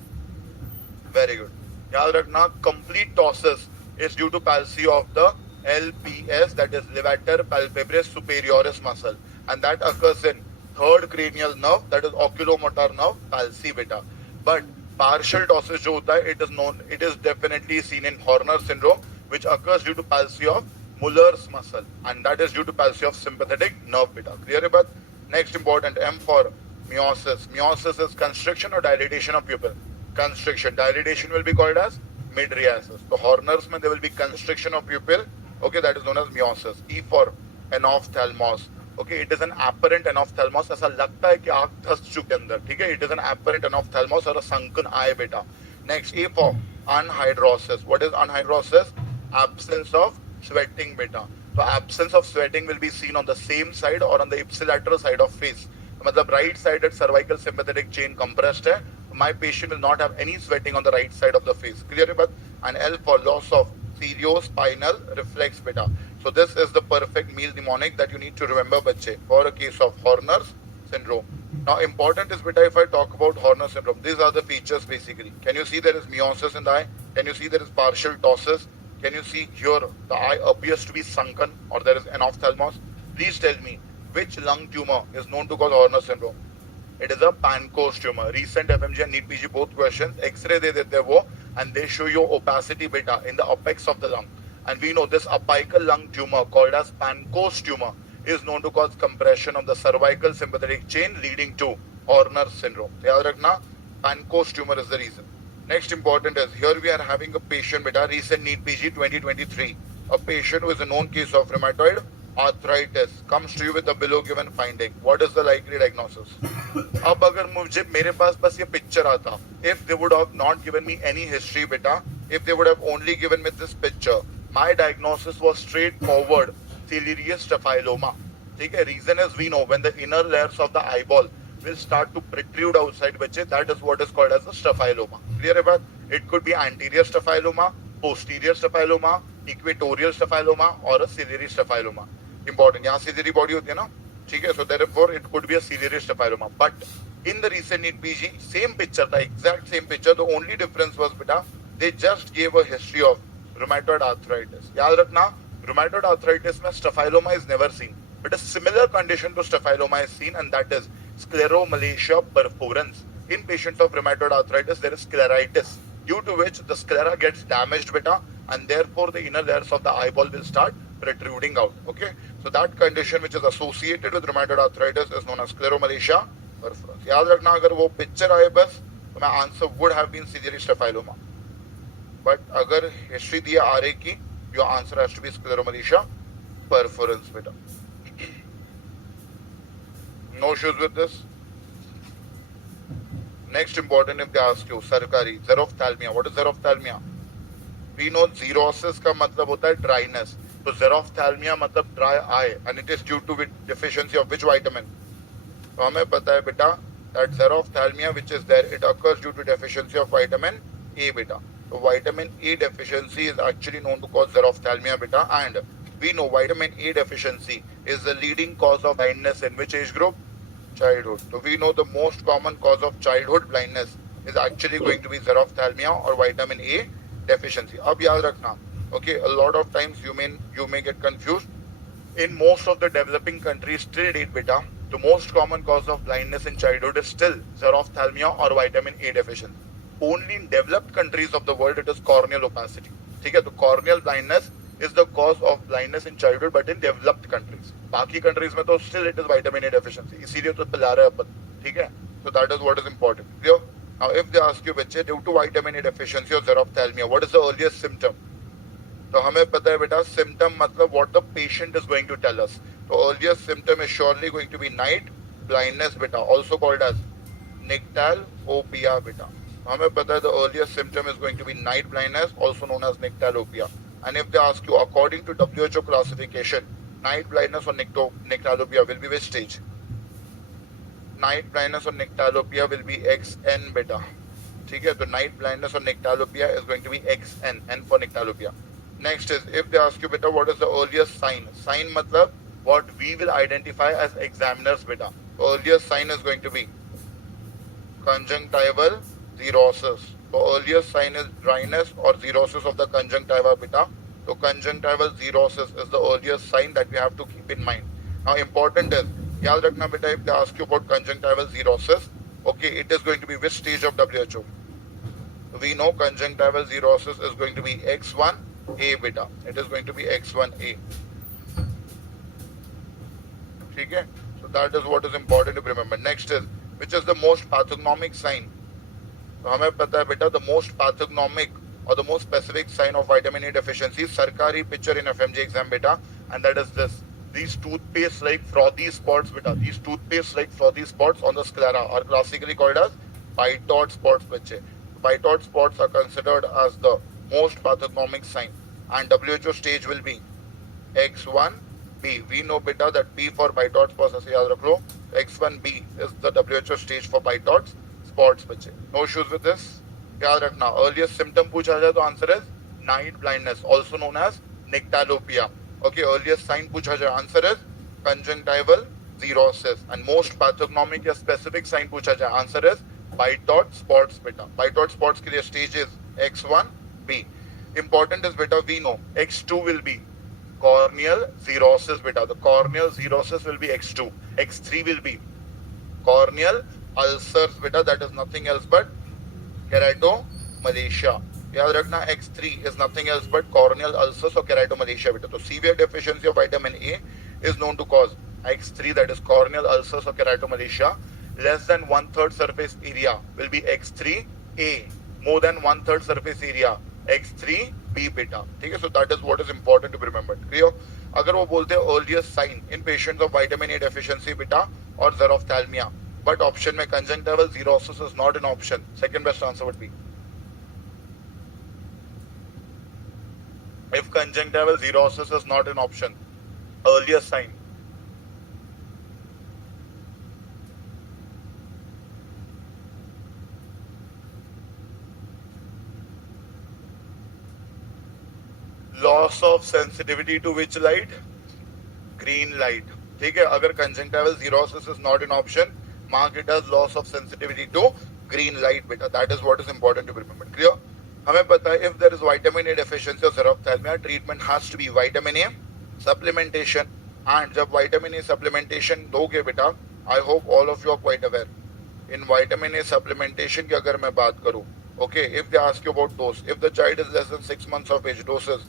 Very good. याद रखना, complete ptosis is due to palsy of the LPS, that is levator palpebrae superioris muscle, and that occurs in third cranial nerve, that is oculomotor nerve palsy beta. But partial ptosis जो होता है, it is definitely seen in Horner's syndrome, which occurs due to palsy of Muller's muscle, and that is due to palsy of sympathetic nerve beta. Clear about? Next important, M for meiosis. Meiosis is constriction or dilatation of pupil. Constriction. Dilatation will be called as mydriasis. So Horner's में there will be constriction of pupil. Okay, that is known as meiosis. E for anophthalmos. Okay, it is an apparent anophthalmos. ऐसा लगता है कि आँख धंस चुके अंदर. ठीक है, it is an apparent anophthalmos or a sunken eye beta. Next, A for anhidrosis. What is anhidrosis? Absence of sweating beta. So absence of sweating will be seen on the same side or on the ipsilateral side of face. मतलब right sided cervical sympathetic chain compressed है my patient will not have any sweating on the right side of the face. Clear है बात? And L for loss of seriospinal reflex beta. So this is the perfect meal mnemonic that you need to remember बच्चे for a case of Horner's syndrome. Now important is beta if I talk about Horner syndrome, these are the features basically. Can you see there is meiosis in the eye? Can you see there is partial ptosis? Can you see here the eye appears to be sunken or there is anophthalmos? Please tell me which lung tumor is known to cause Horner syndrome? It is a Pancoast tumor. Recent FMG and NEET PG both questions. X-ray they did there wo, and they show you opacity beta in the apex of the lung. And we know this apical lung tumor called as Pancoast tumor is known to cause compression of the cervical sympathetic chain leading to Horner syndrome. याद रखना, Pancoast tumor is the reason. Next important is here we are having a patient beta recent NEET PG 2023. A patient who is a known case of rheumatoid arthritis comes to you with the below given finding. What is the likely diagnosis? अब अगर मुझे मेरे पास बस ये picture आता, if they would have not given me any history beta, if they would have only given me this picture, my diagnosis was straightforward, ciliary staphyloma. ठीक है? Reason is we know when the inner layers of the eyeball will start to protrude outside बच्चे, that is what is called as the staphyloma. Clear है बात? It could be anterior staphyloma, posterior staphyloma, equatorial staphyloma or a ciliary staphyloma. Important. यहाँ ciliary body होती है ना? ठीक है? So therefore it could be a ciliary staphyloma. But in the recent NEET PG, same picture, the exact same picture. The only difference was beta, they just gave a history of rheumatoid arthritis. याद रखना, rheumatoid arthritis में staphyloma is never seen, but a similar condition to staphyloma is seen, and that is scleromalacia perforans. In patients of rheumatoid arthritis, there is scleritis, due to which the sclera gets damaged beta, and therefore the inner layers of the eyeball will start protruding out. Okay, so that condition which is associated with rheumatoid arthritis is known as scleromalacia perforans. याद रखना, अगर वो picture आए बस, तो my answer would have been ciliary staphyloma. But अगर history दिया RA की, your answer has to be scleromalacia perforans beta. No issues with this. Next important, if they ask you, sarkari, xerophthalmia. What is xerophthalmia? We know xerosis का मतलब होता है dryness. तो xerophthalmia मतलब dry eye, and it is due to deficiency of which vitamin? तो हमें पता है बेटा that xerophthalmia which is there, it occurs due to deficiency of vitamin A beta. So vitamin A deficiency is actually known to cause xerophthalmia beta, and we know vitamin A deficiency is the leading cause of blindness in which age group? Childhood. So we know the most common cause of childhood blindness is actually going to be xerophthalmia or vitamin A deficiency. अब याद रखना, okay, a lot of times you may get confused. In most of the developing countries till date beta, the most common cause of blindness in childhood is still xerophthalmia or vitamin A deficiency. Only in developed countries of the world it is corneal opacity. ठीक है? तो corneal blindness is the cause of blindness in childhood, but in developed countries. बाकी countries में तो still it is vitamin A deficiency. इसीलिए तो पिला रहे हैं अपन. ठीक है? So that is what is important. Clear? Now if they ask you बच्चे, due to vitamin A deficiency or xerophthalmia, what is the earliest symptom? तो हमें पता है बेटा, symptom मतलब what the patient is going to tell us. The earliest symptom is surely going to be night blindness beta, also called as nyctalopia beta. हमें पता है the earliest symptom is going to be night blindness, also known as nyctalopia. And if they ask you, according to WHO classification, night blindness or nyctalopia will be which stage? Night blindness or nyctalopia will be XN beta. ठीक है? तो night blindness or nyctalopia is going to be XN, N for nyctalopia. Next is, if they ask you beta, what is the earliest sign? Sign matlab what we will identify as examiners beta. The earliest sign is going to be conjunctival xerosis. The earliest sign is dryness or xerosis of the conjunctiva beta. So conjunctival xerosis is the earliest sign that we have to keep in mind. Now important is, याद रखना बेटा, if they ask you about conjunctival xerosis, okay, it is going to be which stage of WHO? We know conjunctival xerosis is going to be X1A beta. It is going to be X1A. ठीक है? So that is what is important to remember. Next is, which is the most pathognomic sign? तो हमें पता है बेटा, the most pathognomic or the most specific sign of vitamin A deficiency, sarkari picture in FMJ exam beta, and that is this. These toothpaste like frothy spots beta. These toothpaste like frothy spots on the sclera are classically called as Bitot spots बच्चे. Bitot spots are considered as the most pathognomic sign, and WHO stage will be X1B. We know beta that B for Bitot spots ऐसे याद रख लो. X1B is the WHO stage for Bitot spots बच्चे. No issues with this. याद रखना, earliest symptom पूछा जाए तो answer is night blindness, also known as nyctalopia. Okay, earliest sign पूछा जाए, answer is conjunctival xerosis. And most pathognomic या specific sign पूछा जाए, answer is bite dot spots बेटा. Bite dot spots के लिए stages X1, B. Important is बेटा, we know X2 will be corneal xerosis बेटा. The corneal xerosis will be X2. X3 will be corneal ulcers बेटा. That is nothing else but keratomalacia. याद रखना, X3 is nothing else but corneal ulcers or keratomalacia बेटा. So severe deficiency of vitamin A is known to cause X3, that is corneal ulcers or keratomalacia. Less than 1/3 surface area will be X3A. More than 1/3 surface area X3B बेटा. ठीक है, so that is what is important to be remembered. Clear? अगर वो बोलते हैं earliest sign in patients of vitamin A deficiency बेटा और xerophthalmia, but option में conjunctival xerosis is not an option. Second best answer would be, if conjunctival xerosis is not an option, earliest sign. Loss of sensitivity to which light? Green light. ठीक है, अगर conjunctival xerosis is not an option, mark it as loss of sensitivity to green light बेटा. That is what is important to be remembered. Clear? हमें पता है if there is vitamin A deficiency or xerophthalmia, treatment has to be vitamin A supplementation. And जब vitamin A supplementation दोगे बेटा, I hope all of you are quite aware. In vitamin A supplementation की अगर मैं बात करूँ, okay, if they ask you about dose, if the child is less than 6 months of age, doses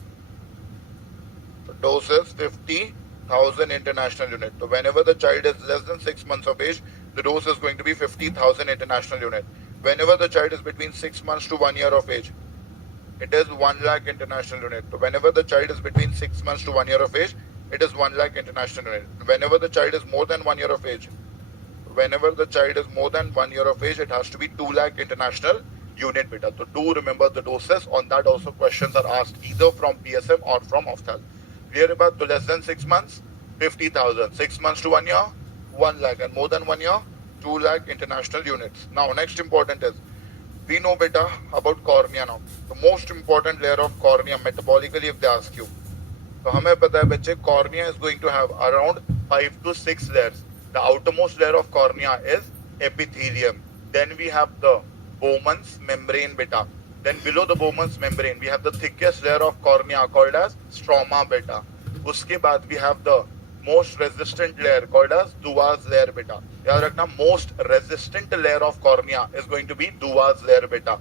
50,000 international unit. So whenever the child is less than 6 months of age, the dose is going to be 50,000 international unit. Whenever the child is between 6 months to 1 year of age, it is 1 lakh international unit. So whenever the child is between 6 months to 1 year of age, it is 1 lakh international unit. Whenever the child is more than 1 year of age, it has to be 2 lakh international unit beta. So do remember the doses. On that also questions are asked either from PSM or from opthal. Clear about to less than 6 months, 50,000. 6 months to 1 year, 1 lakh. And more than 1 year, 2 lakh international units. Now, next important is, we know beta about cornea now. The most important layer of cornea metabolically if they ask you. So, हमें पता है बच्चे, cornea is going to have around 5 to 6 layers. The outermost layer of cornea is epithelium. Then we have the Bowman's membrane beta. Then below the Bowman's membrane, we have the thickest layer of cornea called as stroma beta. उसके बाद we have the most resistant layer called as Duval's layer beta. याद रखना, most resistant layer of cornea is going to be Duval's layer beta.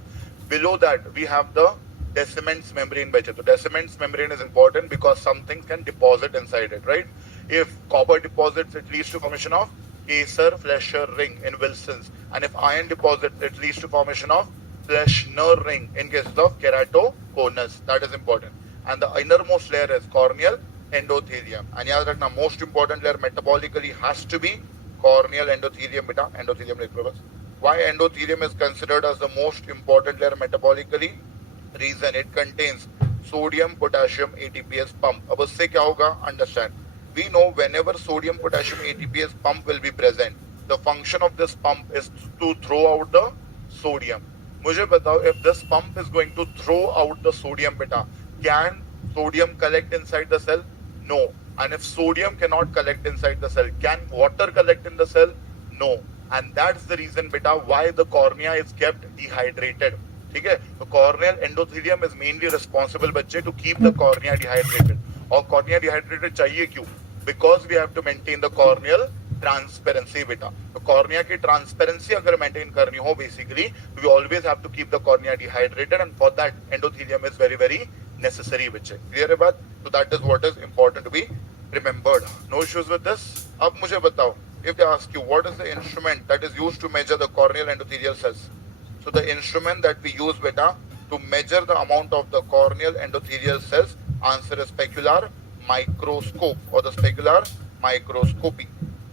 Below that, we have the Descement's membrane beta. So Descement's membrane is important because something can deposit inside it, right? If copper deposits, it leads to formation of Kayser-Fleischer ring in Wilson's. And if iron deposits, it leads to formation of Fleschner ring in cases of keratoconus. That is important. And the innermost layer is corneal endothelium. And yaad rakhna, most important layer metabolically has to be corneal endothelium beta. Endothelium like purpose. Why endothelium is considered as the most important layer metabolically? Reason, it contains sodium potassium ATPase pump. अब उससे क्या होगा? Understand. We know whenever sodium potassium ATPase pump will be present, the function of this pump is to throw out the sodium. मुझे बताओ, if this pump is going to throw out the sodium beta, can sodium collect inside the cell? No. And if sodium cannot collect inside the cell, can water collect in the cell? No. And that's the reason beta why the cornea is kept dehydrated. ठीक है, तो corneal endothelium is mainly responsible बच्चे to keep the cornea dehydrated. और cornea dehydrated चाहिए क्यों? Because we have to maintain the corneal transparency बेटा. तो cornea की transparency अगर maintain करनी हो basically, we always have to keep the cornea dehydrated, and for that endothelium is very very necessary बच्चे. Clear है बात? So that is what is important to be remembered. No issues with this. अब मुझे बताओ, if they ask you what is the instrument that is used to measure the corneal endothelial cells? So the instrument that we use beta to measure the amount of the corneal endothelial cells, answer is specular microscope or the specular microscopy.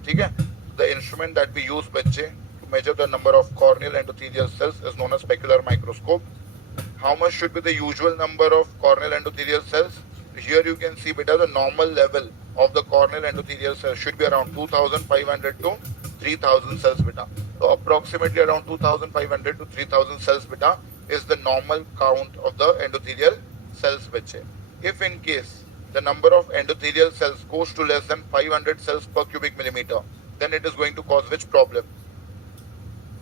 ठीक है? The instrument that we use बच्चे to measure the number of corneal endothelial cells is known as specular microscope. How much should be the usual number of corneal endothelial cells? Here you can see beta the normal level of the corneal endothelial cells should be around 2,500 to 3,000 cells beta. So approximately around 2500 to 3000 cells beta is the normal count of the endothelial cells बच्चे. If in case the number of endothelial cells goes to less than 500 cells per cubic millimeter, then it is going to cause which problem?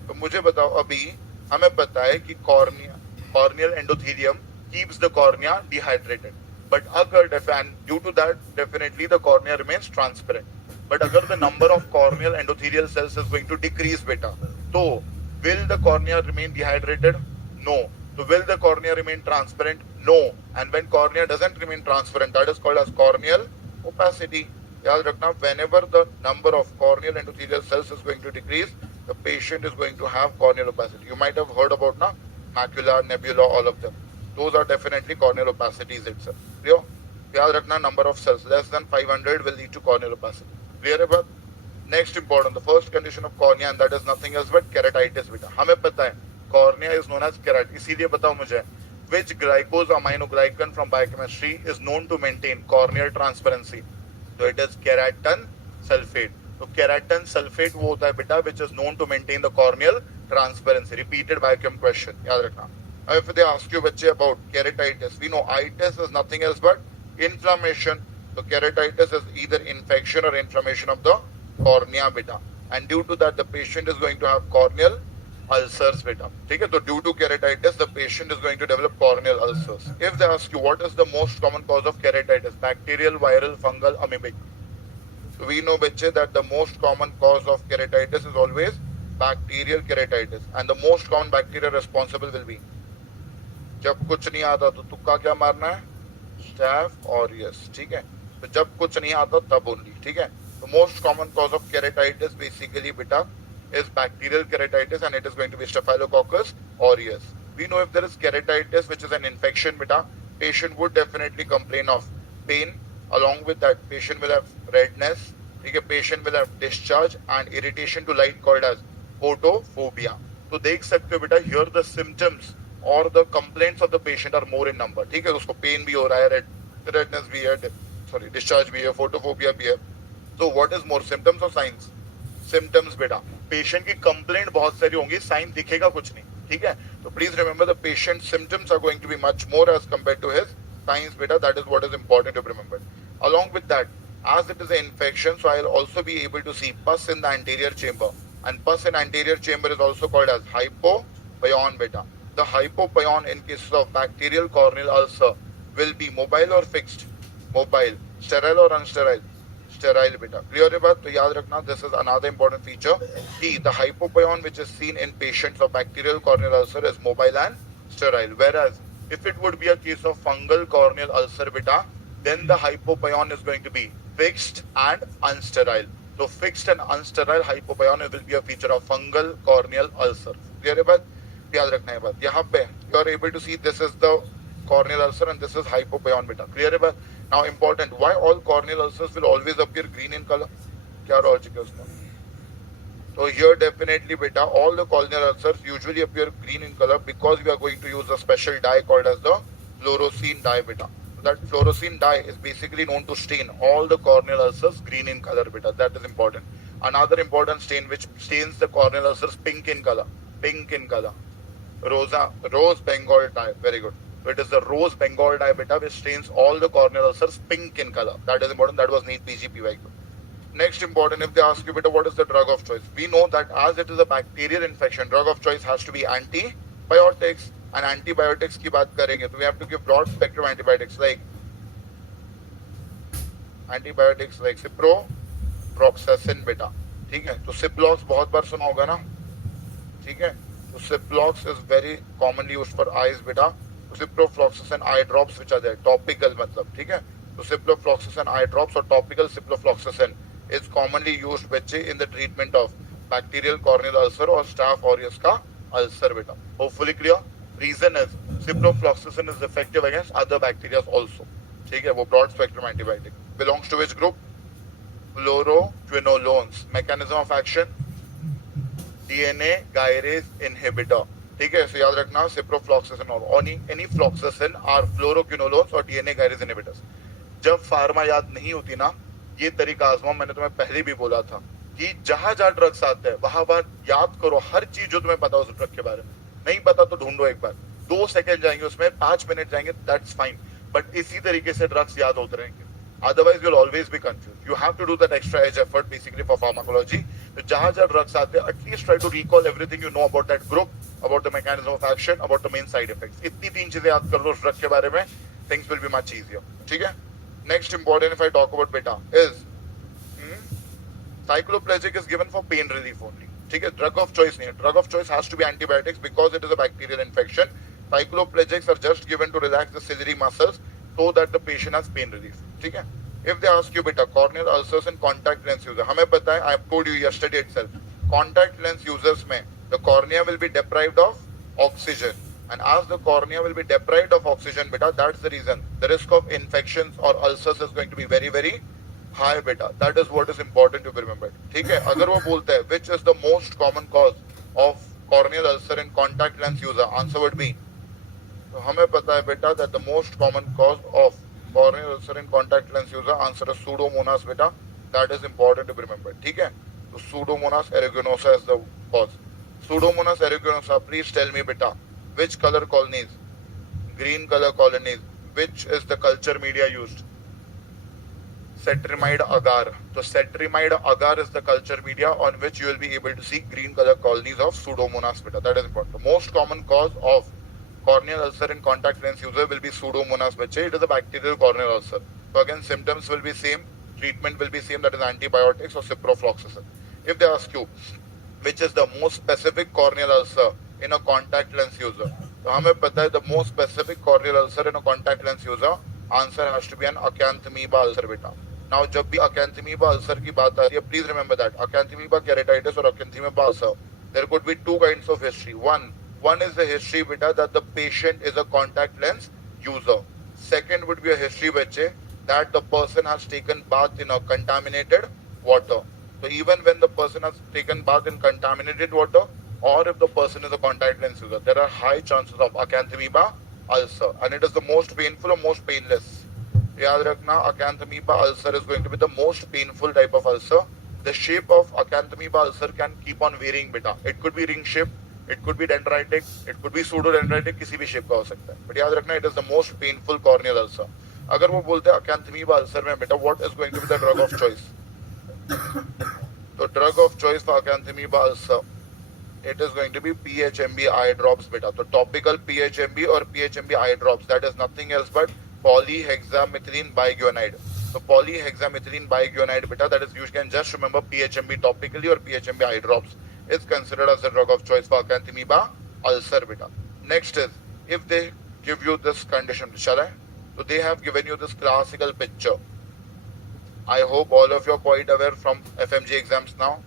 तो मुझे बताओ, अभी हमें पता है कि corneal endothelium keeps the cornea dehydrated, but occurred and due to that definitely the cornea remains transparent. But agar the number of corneal endothelial cells is going to decrease beta, so will the cornea remain dehydrated? No. So will the cornea remain transparent? No. And when cornea doesn't remain transparent, that is called as corneal opacity. याद रखना, whenever the number of corneal endothelial cells is going to decrease, the patient is going to have corneal opacity. You might have heard about na macula, nebula, all of them. Those are definitely corneal opacities itself. Clear? याद रखना, number of cells less than 500 will lead to corneal opacity. Clear about? Next important, the first condition of cornea, and that is nothing else but keratitis beta. हमें पता है cornea is known as kerat. इसीलिए बताओ मुझे, which glycosaminoglycan from biochemistry is known to maintain corneal transparency? So it is keratin sulfate. So keratin sulfate वो होता है बेटा which is known to maintain the corneal transparency. Repeated biochem question, याद रखना. If they ask you बच्चे about keratitis, we know itis is nothing else but inflammation. So keratitis is either infection or inflammation of the cornea beta, and due to that the patient is going to have corneal ulcers beta. ठीक है, तो due to keratitis the patient is going to develop corneal ulcers. If they ask you what is the most common cause of keratitis, bacterial, viral, fungal, amoebic, so we know बच्चे that the most common cause of keratitis is always bacterial keratitis, and the most common bacteria responsible will be, जब कुछ नहीं आता तो तुक्का क्या मारना है, Staph aureus. ठीक है, तो जब कुछ नहीं आता तब only. ठीक है, the most common cause of keratitis basically beta is bacterial keratitis, and it is going to be Staphylococcus aureus. We know if there is keratitis which is an infection beta, patient would definitely complain of pain. Along with that, patient will have redness. Okay, patient will have discharge and irritation to light called as photophobia. तो देख सकते हो बेटा, here the symptoms or the complaints of the patient are more in number. ठीक है, उसको pain भी हो रहा है, redness भी है, discharge भी है, photophobia भी है. So what is more, symptoms or signs? Symptoms बेटा. पेशेंट की कंप्लेंट बहुत सारी होंगी, साइन दिखेगा कुछ नहीं. ठीक है, तो please remember the patient symptoms are going to be much more as compare to his signs बेटा. That is what is important to remember. Along with that, as it is an infection, so I will also be able to see pus in the anterior chamber, and pus in anterior chamber is also called as hypopyon beta. The hypopyon in cases of bacterial corneal ulcer will be mobile or fixed? Mobile. Sterile or unsterile? Sterile beta. Clear है बात? तो याद रखना, this is another important feature कि the hypopyon which is seen in patients of bacterial corneal ulcer is mobile and sterile, whereas if it would be a case of fungal corneal ulcer beta, then the hypopyon is going to be fixed and unsterile. So fixed and unsterile hypopyon will be a feature of fungal corneal ulcer. Clear है बात? याद रखना है बात. यहाँ पे you are able to see this is the corneal ulcer and this is hypopyon beta. Clear है बात? Now important, why all corneal ulcers will always appear green in color? क्या logic है उसका? So here definitely beta, all the corneal ulcers usually appear green in color because we are going to use a special dye called as the fluorescein dye beta. So that fluorescein dye is basically known to stain all the corneal ulcers green in color beta. That is important. Another important stain which stains the corneal ulcers pink in color. Pink in color. Rose Bengal dye. Very good. So it is the rose Bengal dye beta which stains all the corneal ulcers pink in color. That is important. That was NEET PGP. Next important, if they ask you beta, what is the drug of choice? We know that as it is a bacterial infection, drug of choice has to be antibiotics. And antibiotics की बात करेंगे तो we have to give broad spectrum antibiotics like ciprofloxacin beta. ठीक है, तो Ciplox बहुत बार सुना होगा ना. ठीक है, तो Ciplox is very commonly used for eyes beta. तो ciprofloxacin eye drops which are there, topical मतलब. ठीक है, तो ciprofloxacin eye drops or topical ciprofloxacin is commonly used बच्चे in the treatment of bacterial corneal ulcer or Staph aureus का ulcer beta. Hopefully clear. Reason is ciprofloxacin is effective against other bacteria also. ठीक है, वो broad spectrum antibiotic. Belongs to which group? Fluoroquinolones. Mechanism of action? DNA gyrase inhibitor. ठीक है, so याद रखना ciprofloxacin or any floxacin are fluoroquinolones or DNA gyrase inhibitors. जब pharma याद नहीं होती ना, ये तरीका आजमाओ. मैंने तुम्हें पहले भी बोला था कि जहां जहां ड्रग्स आते हैं वहां याद करो हर चीज जो तुम्हें पता हो उस ड्रग के बारे में. नहीं पता तो ढूंढो एक बार. 2 सेकंड जाएंगे उसमें, 5 मिनट जाएंगे, दैट्स फाइन. बट इसी तरीके से ड्रग्स याद होते रहेंगे. Otherwise, you'll always be confused. You have to do that extra edge effort basically for pharmacology. तो जहां जहां drugs आते हैं, at least try to recall everything you know about that group, about the mechanism of action, about the main side effects. इतनी 3 चीजें याद कर लो उस drug के बारे में, things will be much easier. ठीक है? Next important if I talk about beta is cycloplegic is given for pain relief only. ठीक है? Drug of choice नहीं है. Drug of choice has to be antibiotics because it is a bacterial infection. Cycloplegics are just given to relax the ciliary muscles so that the patient has pain relief. ठीक है? If they ask you beta corneal ulcers and contact lens user, हमें पता है, I have told you yesterday itself, contact lens users में the cornea will be deprived of oxygen, and as the cornea will be deprived of oxygen beta, that's the reason the risk of infections or ulcers is going to be very very high beta. That is what is important to be remembered. ठीक है? अगर वो बोलते हैं which is the most common cause of corneal ulcer in contact lens user, answer would be, तो हमें पता है बेटा that the most common cause of corneal ulcer in contact lens user, answer is Pseudomonas beta. That is important to be remembered. ठीक है? तो Pseudomonas aeruginosa is the cause. Pseudomonas aeruginosa, please tell me beta, which color colonies? Green color colonies. Which is the culture media used? Cetrimide agar. So Cetrimide agar is the culture media on which you will be able to see green color colonies of Pseudomonas beta. That is important. The most common cause of corneal ulcer in contact lens user will be Pseudomonas bache. It is a bacterial corneal ulcer. So again, symptoms will be same, treatment will be same, that is antibiotics or ciprofloxacin. If they ask you which is the most specific corneal ulcer in a contact lens user, तो हमें पता है the most specific corneal ulcer in a contact lens user, answer has to be an acanthamoeba ulcer beta. Now जब भी acanthamoeba ulcer की बात आ रही है, please remember that acanthamoeba keratitis or acanthamoeba ulcer, there could be 2 kinds of history. One is the history beta that the patient is a contact lens user. Second would be a history bache that the person has taken bath in a contaminated water. So even when the person has taken bath in contaminated water, or if the person is a contact lens user, there are high chances of acanthamoeba ulcer, and it is the most painful or most painless. याद रखना, acanthamoeba ulcer is going to be the most painful type of ulcer. The shape of acanthamoeba ulcer can keep on varying beta. It could be ring shape, it could be dendritic, it could be pseudo-dendritic, किसी भी shape का हो सकता है. But याद रखना, it is the most painful corneal ulcer. अगर वो बोलते हैं acanthamoeba ulcer में बेटा, what is going to be the drug of choice? तो drug of choice for acanthamoeba ulcer, it is going to be PHMB eye drops beta. So topical PHMB or PHMB eye drops, that is nothing else but polyhexamethylene biguanide. So polyhexamethylene biguanide beta, that is, you can just remember PHMB topically or PHMB eye drops, is considered as the drug of choice for acanthamoeba ulcer beta. Next is, if they give you this condition, shall I? So they have given you this classical picture. I hope all of you are quite aware from FMG exams now.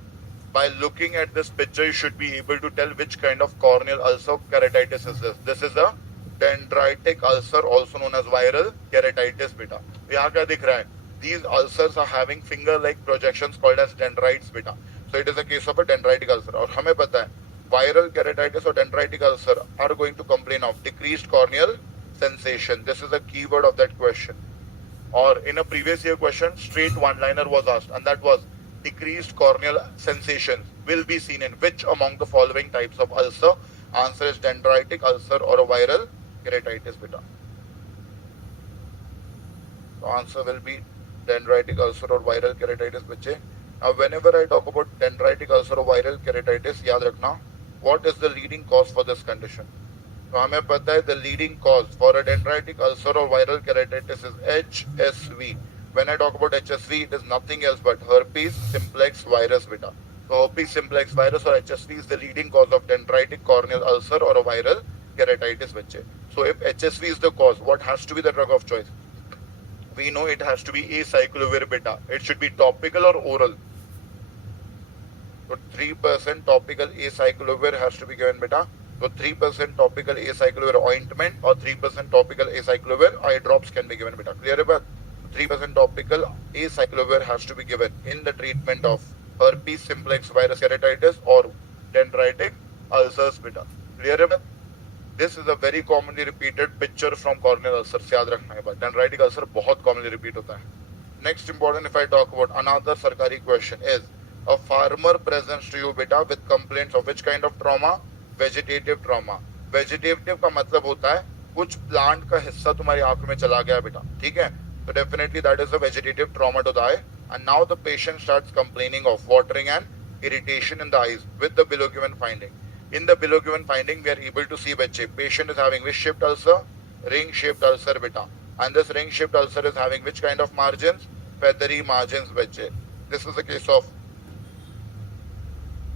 By looking at this picture, you should be able to tell which kind of corneal ulcer keratitis is this. This is a dendritic ulcer, also known as viral keratitis beta. यहाँ क्या दिख रहा है? These ulcers are having finger-like projections called as dendrites beta. So it is a case of a dendritic ulcer. और हमें पता है viral keratitis or dendritic ulcer are going to complain of decreased corneal sensation. This is a keyword of that question. Or in a previous year question, straight one-liner was asked, and that was decreased corneal sensations will be seen in which among the following types of ulcer? Answer is dendritic ulcer or a viral keratitis beta. So answer will be dendritic ulcer or viral keratitis बच्चे. Now whenever I talk about dendritic ulcer or viral keratitis, याद रखना, what is the leading cause for this condition? तो हमें पता है the leading cause for a dendritic ulcer or viral keratitis is HSV. When I talk about HSV, it is nothing else but herpes simplex virus beta. So herpes simplex virus or HSV is the leading cause of dendritic corneal ulcer or a viral keratitis बच्चे. So if HSV is the cause, what has to be the drug of choice? We know it has to be acyclovir beta. It should be topical or oral. So 3% topical acyclovir has to be given beta. So 3% topical acyclovir ointment or 3% topical acyclovir eye drops can be given beta. Clear about 3% topical acyclovir has to be given in the treatment of herpes simplex virus keratitis or dendritic ulcers beta. Clear about? This is a very commonly repeated picture from corneal ulcers. याद रखना है बात. Dendritic ulcer बहुत commonly repeat होता है. Next important, if I talk about another सरकारी question is, a farmer presents to you beta with complaints of which kind of trauma? Vegetative trauma. Vegetative का मतलब होता है कुछ प्लांट का हिस्सा तुम्हारी आंख में चला गया बेटा, ठीक है? So definitely that is a vegetative trauma to the eye. And now the patient starts complaining of watering and irritation in the eyes with the below given finding. In the below given finding, we are able to see बच्चे patient is having which shaped ulcer? Ring shaped ulcer beta. And this ring shaped ulcer is having which kind of margins? Feathery margins बच्चे. This is a case of,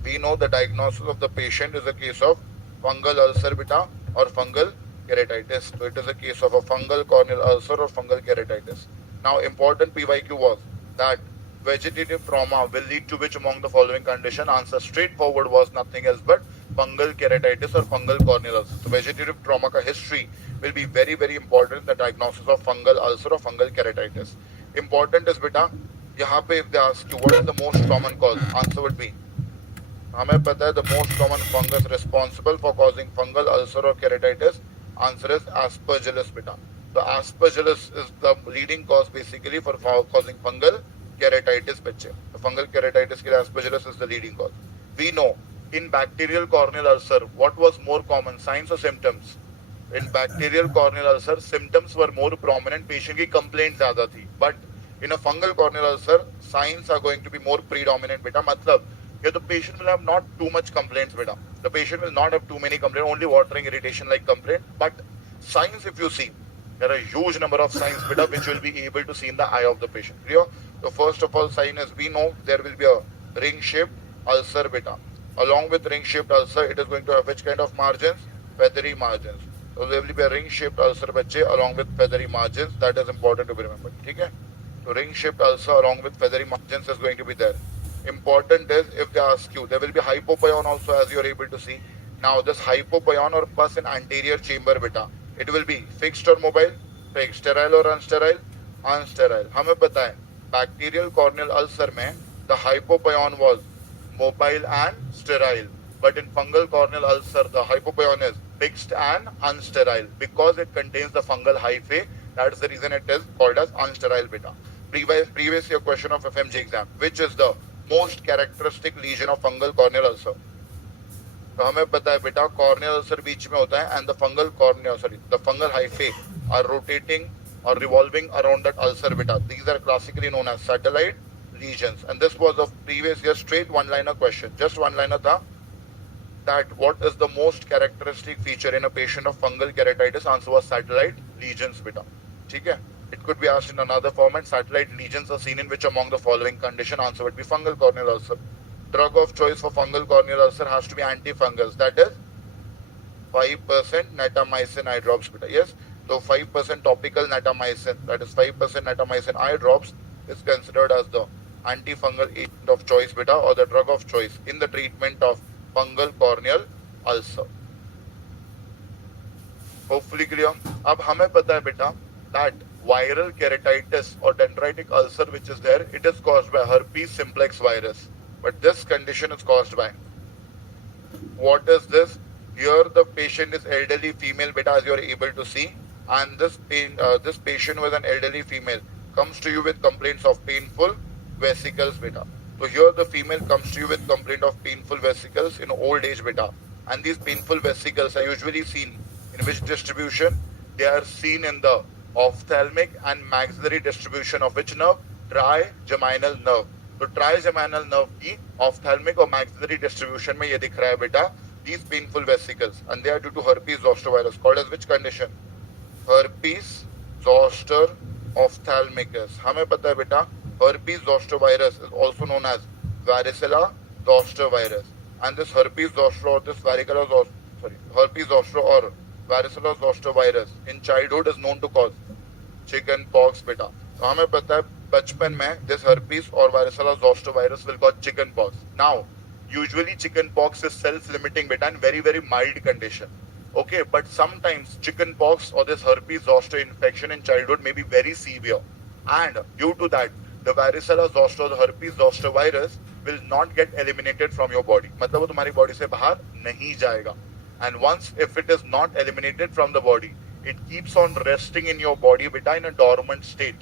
we know the diagnosis of the patient is a case of fungal ulcer beta or fungal keratitis. So it is a case of a fungal corneal ulcer or fungal keratitis. Now important PYQ was that vegetative trauma will lead to which among the following condition? Answer straightforward was nothing else but fungal keratitis or fungal corneal ulcer. So vegetative trauma ka history will be very very important in the diagnosis of fungal ulcer or fungal keratitis. Important is beta, यहाँ पे if they ask you what is the most common cause, answer would be, हमें पता है the most common fungus responsible for causing fungal ulcer or keratitis, answer is aspergillus beta. So aspergillus is the leading cause basically for causing fungal keratitis बच्चे. The fungal keratitis के लिए aspergillus is the leading cause. We know in bacterial corneal ulcer what was more common, signs or symptoms? In bacterial corneal ulcer symptoms were more prominent, patient की complaint ज़्यादा थी. But in a fungal corneal ulcer signs are going to be more predominant beta. मतलब yeah, the patient will have not too much complaints beta. The patient will not have too many complaints, only watering irritation like complaint. But signs, if you see, there are a huge number of signs beta which will be able to see in the eye of the patient. Clear? So first of all, sign is we know there will be a ring-shaped ulcer beta. Along with ring-shaped ulcer, it is going to have which kind of margins? Feathery margins. So there will be a ring-shaped ulcer बच्चे along with feathery margins. That is important to be remembered. ठीक है? So ring-shaped ulcer along with feathery margins is going to be there. Important is if they ask you, there will be hypopyon also as you are able to see. Now this hypopyon or pus in anterior chamber beta, it will be fixed or mobile, fixed, sterile or unsterile, unsterile. हमें पता है bacterial corneal ulcer में the hypopyon was mobile and sterile, but in fungal corneal ulcer the hypopyon is fixed and unsterile because it contains the fungal hyphae. That is the reason it is called as unsterile beta. Previous year question of FMG exam, which is the most characteristic lesion of fungal corneal ulcer? तो हमें पता है बेटा corneal ulcer बीच में होता है and the fungal hyphae are rotating or revolving around that ulcer beta. These are classically known as satellite lesions, and this was a previous year straight one-liner question. Just one-liner था that what is the most characteristic feature in a patient of fungal keratitis? Answer was satellite lesions beta. ठीक है? It could be asked in another format. Satellite lesions are seen in which among the following condition? Answer would be fungal corneal ulcer. Drug of choice for fungal corneal ulcer has to be antifungals. That is 5% natamycin eye drops beta. Yes? So 5% topical natamycin, that is 5% natamycin eye drops is considered as the antifungal agent of choice beta or the drug of choice in the treatment of fungal corneal ulcer. Hopefully clear. अब हमें पता है बेटा that viral keratitis or dendritic ulcer which is there, it is caused by herpes simplex virus. But this condition is caused by, what is this? Here the patient is elderly female beta as you are able to see, and this patient was an elderly female comes to you with complaints of painful vesicles beta. So here the female comes to you with complaint of painful vesicles in old age beta, and these painful vesicles are usually seen in which distribution? They are seen in the ophthalmic and maxillary distribution of which nerve? Trigeminal nerve. तो trigeminal nerve की ophthalmic और maxillary distribution में ये दिख रहा है बेटा these painful vesicles, and they are due to herpes zoster virus, called as which condition? Herpes zoster ophthalmicus. हमें पता है बेटा herpes zoster virus is also known as varicella zoster virus, and this herpes zoster or this herpes zoster or varicella zoster virus in childhood is known to cause chicken pox beta. तो हमें पता है बचपन में this herpes or varicella zoster virus will cause chicken pox. Now usually chicken pox is self-limiting beta and very very mild condition. Okay, but sometimes chicken pox or this herpes zoster infection in childhood may be very severe, and due to that the varicella zoster, the herpes zoster virus will not get eliminated from your body. मतलब वो तुम्हारी body से बाहर नहीं जाएगा. And once if it is not eliminated from the body, it keeps on resting in your body beta in a dormant state,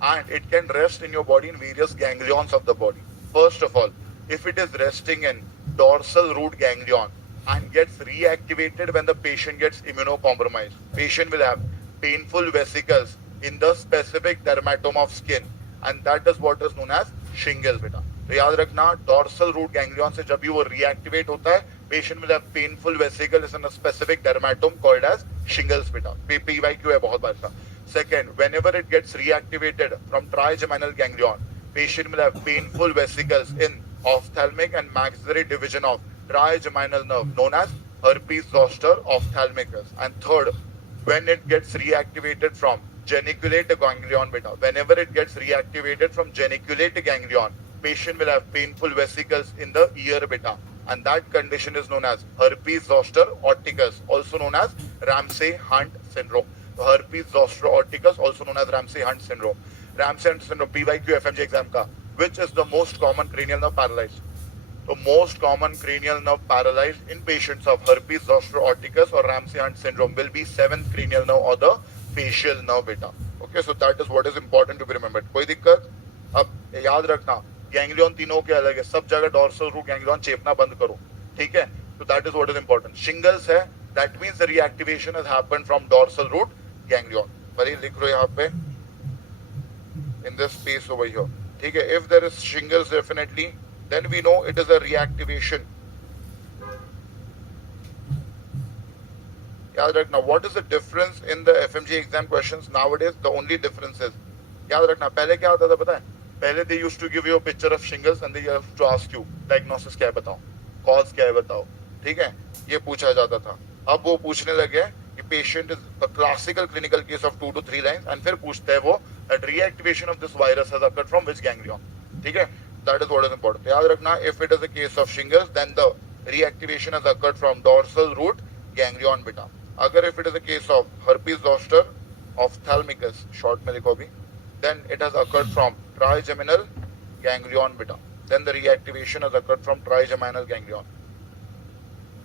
and it can rest in your body in various ganglions of the body. First of all, if it is resting in dorsal root ganglion and gets reactivated when the patient gets immunocompromised. Patient will have painful vesicles in the specific dermatome of skin, and that is what is known as shingles बेटा. तो याद रखना dorsal root ganglion से जब भी वो reactivate होता है, patient will have painful vesicles in a specific dermatome called as shingles बेटा. PYQ है बहुत बार का. Second, whenever it gets reactivated from trigeminal ganglion, patient will have painful vesicles in ophthalmic and maxillary division of trigeminal nerve known as herpes zoster ophthalmicus. And third, when it gets reactivated from geniculate ganglion beta, whenever it gets reactivated from geniculate ganglion, patient will have painful vesicles in the ear beta, and that condition is known as herpes zoster opticus, also known as Ramsay-Hunt syndrome. So herpes zoster opticus, also known as Ramsay-Hunt syndrome. Ramsay-Hunt syndrome, PYQ FMG exam का, which is the most common cranial nerve paralyzed. The most common cranial nerve paralyzed in patients of herpes zoster opticus or Ramsay-Hunt syndrome will be seventh cranial nerve or the facial nerve beta. Okay, so that is what is important to be remembered. कोई दिक्कत? अब याद रखना ganglion तीनों के अलग है, सब जगह डॉर्सल रूट गैंग्लियन चेपना बंद करो, ठीक है? So that is what is important. Shingles है, that means the reactivation has happened from dorsal root ganglion. भले लिख लो यहाँ पे in this space over here, ठीक है? If there is shingles definitely, then we know it is a reactivation. याद रखना, what is the difference in the FMG exam questions nowadays? The only difference is, याद रखना, पहले क्या होता था पता है? पहले they used to give you a picture of shingles and they used to ask you diagnosis क्या है बताओ, cause क्या है बताओ, ठीक है? ये पूछा जाता था. अब वो पूछने लगे कि patient is a classical clinical case of 2 to 3 lines and फिर पूछते हैं वो that reactivation of this virus has occurred from which ganglion, ठीक है? That is what is important. याद रखना, if it is a case of shingles, then the reactivation has occurred from dorsal root ganglion beta. अगर if it is a case of herpes zoster ophthalmicus, short में लिखो भी, then it has occurred from trigeminal ganglion beta. Then the reactivation has occurred from trigeminal ganglion.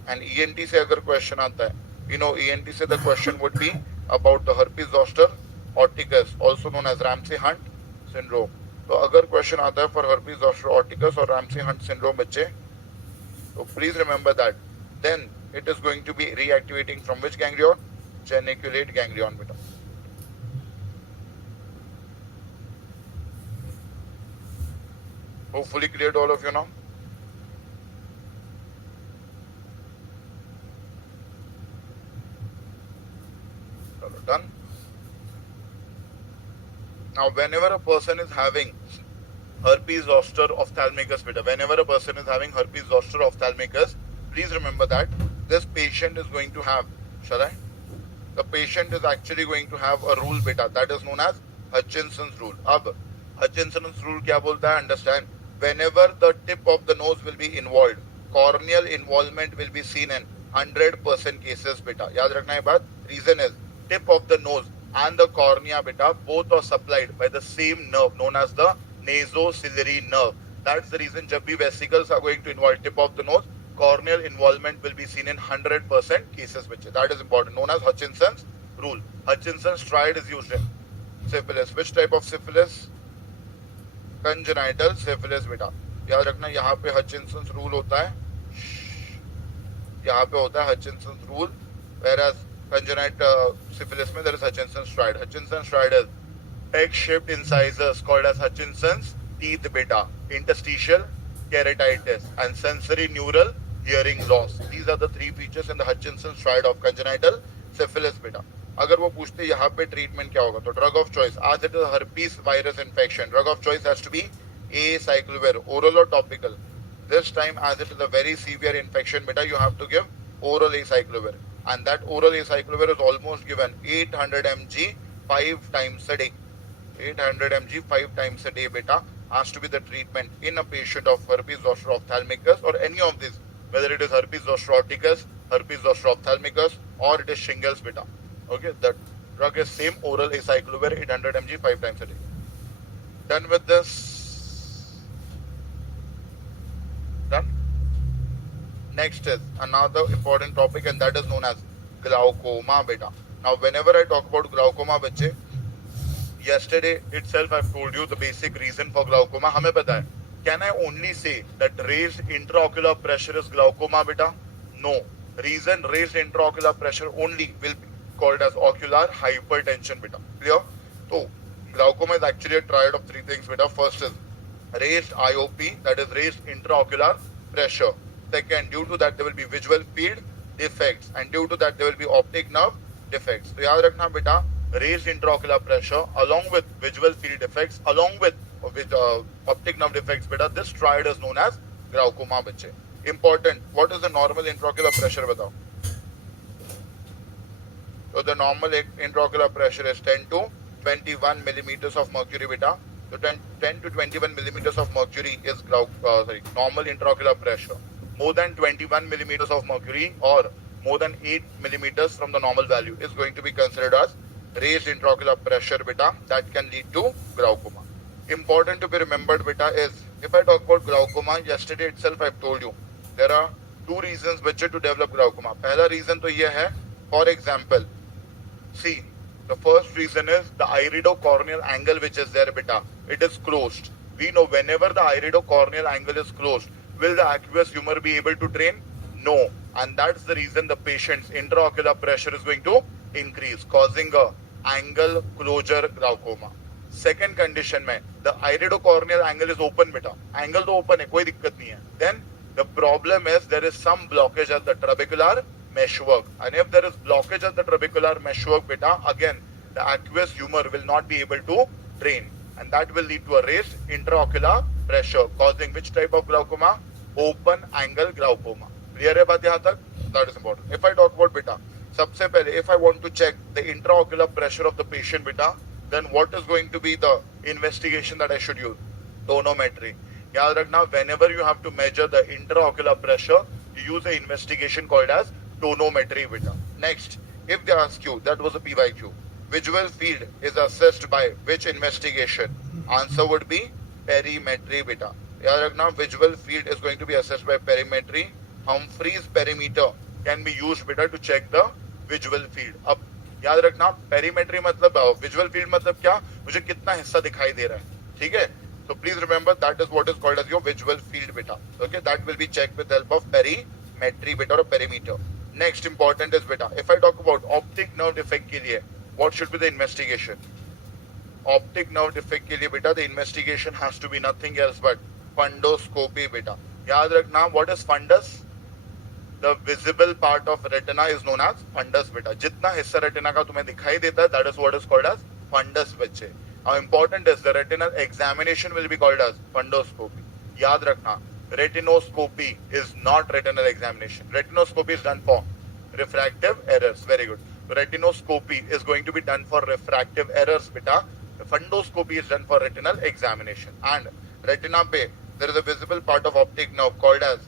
And ENT से अगर question आता है, you know ENT से the question would be about the herpes zoster opticus, also known as Ramsay-Hunt syndrome. तो अगर question आता है for herpes zoster opticus और Ramsay-Hunt syndrome बच्चे, तो please remember that then it is going to be reactivating from which ganglion? Geniculate ganglion beta. Hopefully clear to all of you now. Done. Now, whenever a person is having herpes zoster ophthalmicus beta, whenever a person is having herpes zoster ophthalmicus, please remember that this patient is going to have, shall I? The patient is actually going to have a rule beta that is known as Hutchinson's rule. अब Hutchinson's rule क्या बोलता है? Understand? Whenever the tip of the nose will be involved, corneal involvement will be seen in 100% cases beta. याद रखना ये बात. Reason is tip of the nose and the cornea beta both are supplied by the same nerve known as the nasociliary nerve. That's the reason जब भी vesicles are going to involve tip of the nose, corneal involvement will be seen in 100% cases which that is important, known as Hutchinson's rule. Hutchinson's stride is used in syphilis. Which type of syphilis? Congenital syphilis बेटा. याद रखना यहाँ पे Hutchinson's rule होता है, यहाँ पे होता है Hutchinson's rule, whereas congenital syphilis में there is Hutchinson's stride. Hutchinson's stride is egg-shaped incisors called as Hutchinson's teeth beta, interstitial keratitis and sensory neural hearing loss. These are the three features in the Hutchinson's stride of congenital syphilis beta. अगर वो पूछते यहाँ पे treatment क्या होगा, तो drug of choice, आज it is herpes virus infection, drug of choice has to be acyclovir, oral or topical. This time, as it is a very severe infection beta, you have to give oral acyclovir, and that oral acyclovir is almost given 800 mg 5 times a day. 800 mg 5 times a day beta has to be the treatment in a patient of herpes zoster ophthalmicus or any of these, whether it is herpes zoster opticus, herpes zoster ophthalmicus, or it is shingles beta. Okay, the drug is same, oral acyclovir 800 mg 5 times a day. Done with this? Done? Next is another important topic, and that is known as glaucoma beta. Now, whenever I talk about glaucoma, बच्चे, yesterday itself I've told you the basic reason for glaucoma. हमें पता है Can I only say that raised intraocular pressure is glaucoma, beta? No. Reason raised intraocular pressure only will be called as ocular hypertension, beta. Clear? So, glaucoma is actually a triad of three things, beta. First is raised IOP, that is raised intraocular pressure. Second, due to that there will be visual field defects, and due to that there will be optic nerve defects. So याद रखना बेटा, raised intraocular pressure along with visual field defects along with optic nerve defects, beta, this triad is known as glaucoma, बच्चे. Important. What is the normal intraocular pressure, बताओ? So the normal intraocular pressure is 10 to 21 millimeters of mercury, beta. So 10 to 21 millimeters of mercury is normal intraocular pressure. More than 21 millimeters of mercury or more than 8 millimeters from the normal value is going to be considered as raised intraocular pressure, beta. That can lead to glaucoma. Important to be remembered, beta, is if I talk about glaucoma, yesterday itself I've told you there are two reasons बच्चे to develop glaucoma. पहला reason तो ये है, for example, see, the first reason is the iridocorneal angle which is there, beta. It is closed. We know whenever the iridocorneal angle is closed, will the aqueous humor be able to drain? No. And that's the reason the patient's intraocular pressure is going to increase, causing a angle closure glaucoma. Second condition में the iridocorneal angle is open, beta. Angle तो open है, कोई दिक्कत नहीं है. Then the problem is there is some blockage at the trabecular meshwork, and if there is blockage at the trabecular meshwork, beta, again the aqueous humor will not be able to drain, and that will lead to a raised intraocular pressure, causing which type of glaucoma? Open angle glaucoma. Clear है बात यहाँ तक? That is important. If I talk about beta, सबसे पहले if I want to check the intraocular pressure of the patient, beta, then what is going to be the investigation that I should use? Tonometry. याद रखना, whenever you have to measure the intraocular pressure, you use an investigation called as tonometry, beta. Next, if they ask you, that was a PYQ, visual field is assessed by which investigation? Answer would be perimetry, beta. याद रखना, visual field is going to be assessed by perimetry. Humphrey's perimeter can be used, beta, to check the visual field. अब याद रखना, perimetry मतलब visual field मतलब क्या? मुझे कितना हिस्सा दिखाई दे रहा है, ठीक है? So please remember that is what is called as your visual field, beta. Okay, that will be checked with help of perimetry, beta, or perimeter. Next important is, beta, if I talk about optic nerve defect के लिए, what should be the investigation? Optic nerve defect के लिए, beta, the investigation has to be nothing else but fundoscopy, beta. याद रखना, what is fundus? The visible part of retina is known as fundus, beta. जितना हिस्सा retina का तुम्हें दिखाई देता है, that is what is called as fundus, बच्चे. How important is the retinal examination will be called as fundoscopy. याद रखना, retinoscopy is not retinal examination. Retinoscopy is done for refractive errors. Very good. Retinoscopy is going to be done for refractive errors, beta. Fundoscopy is done for retinal examination. And retina pe, there is a visible part of optic nerve called as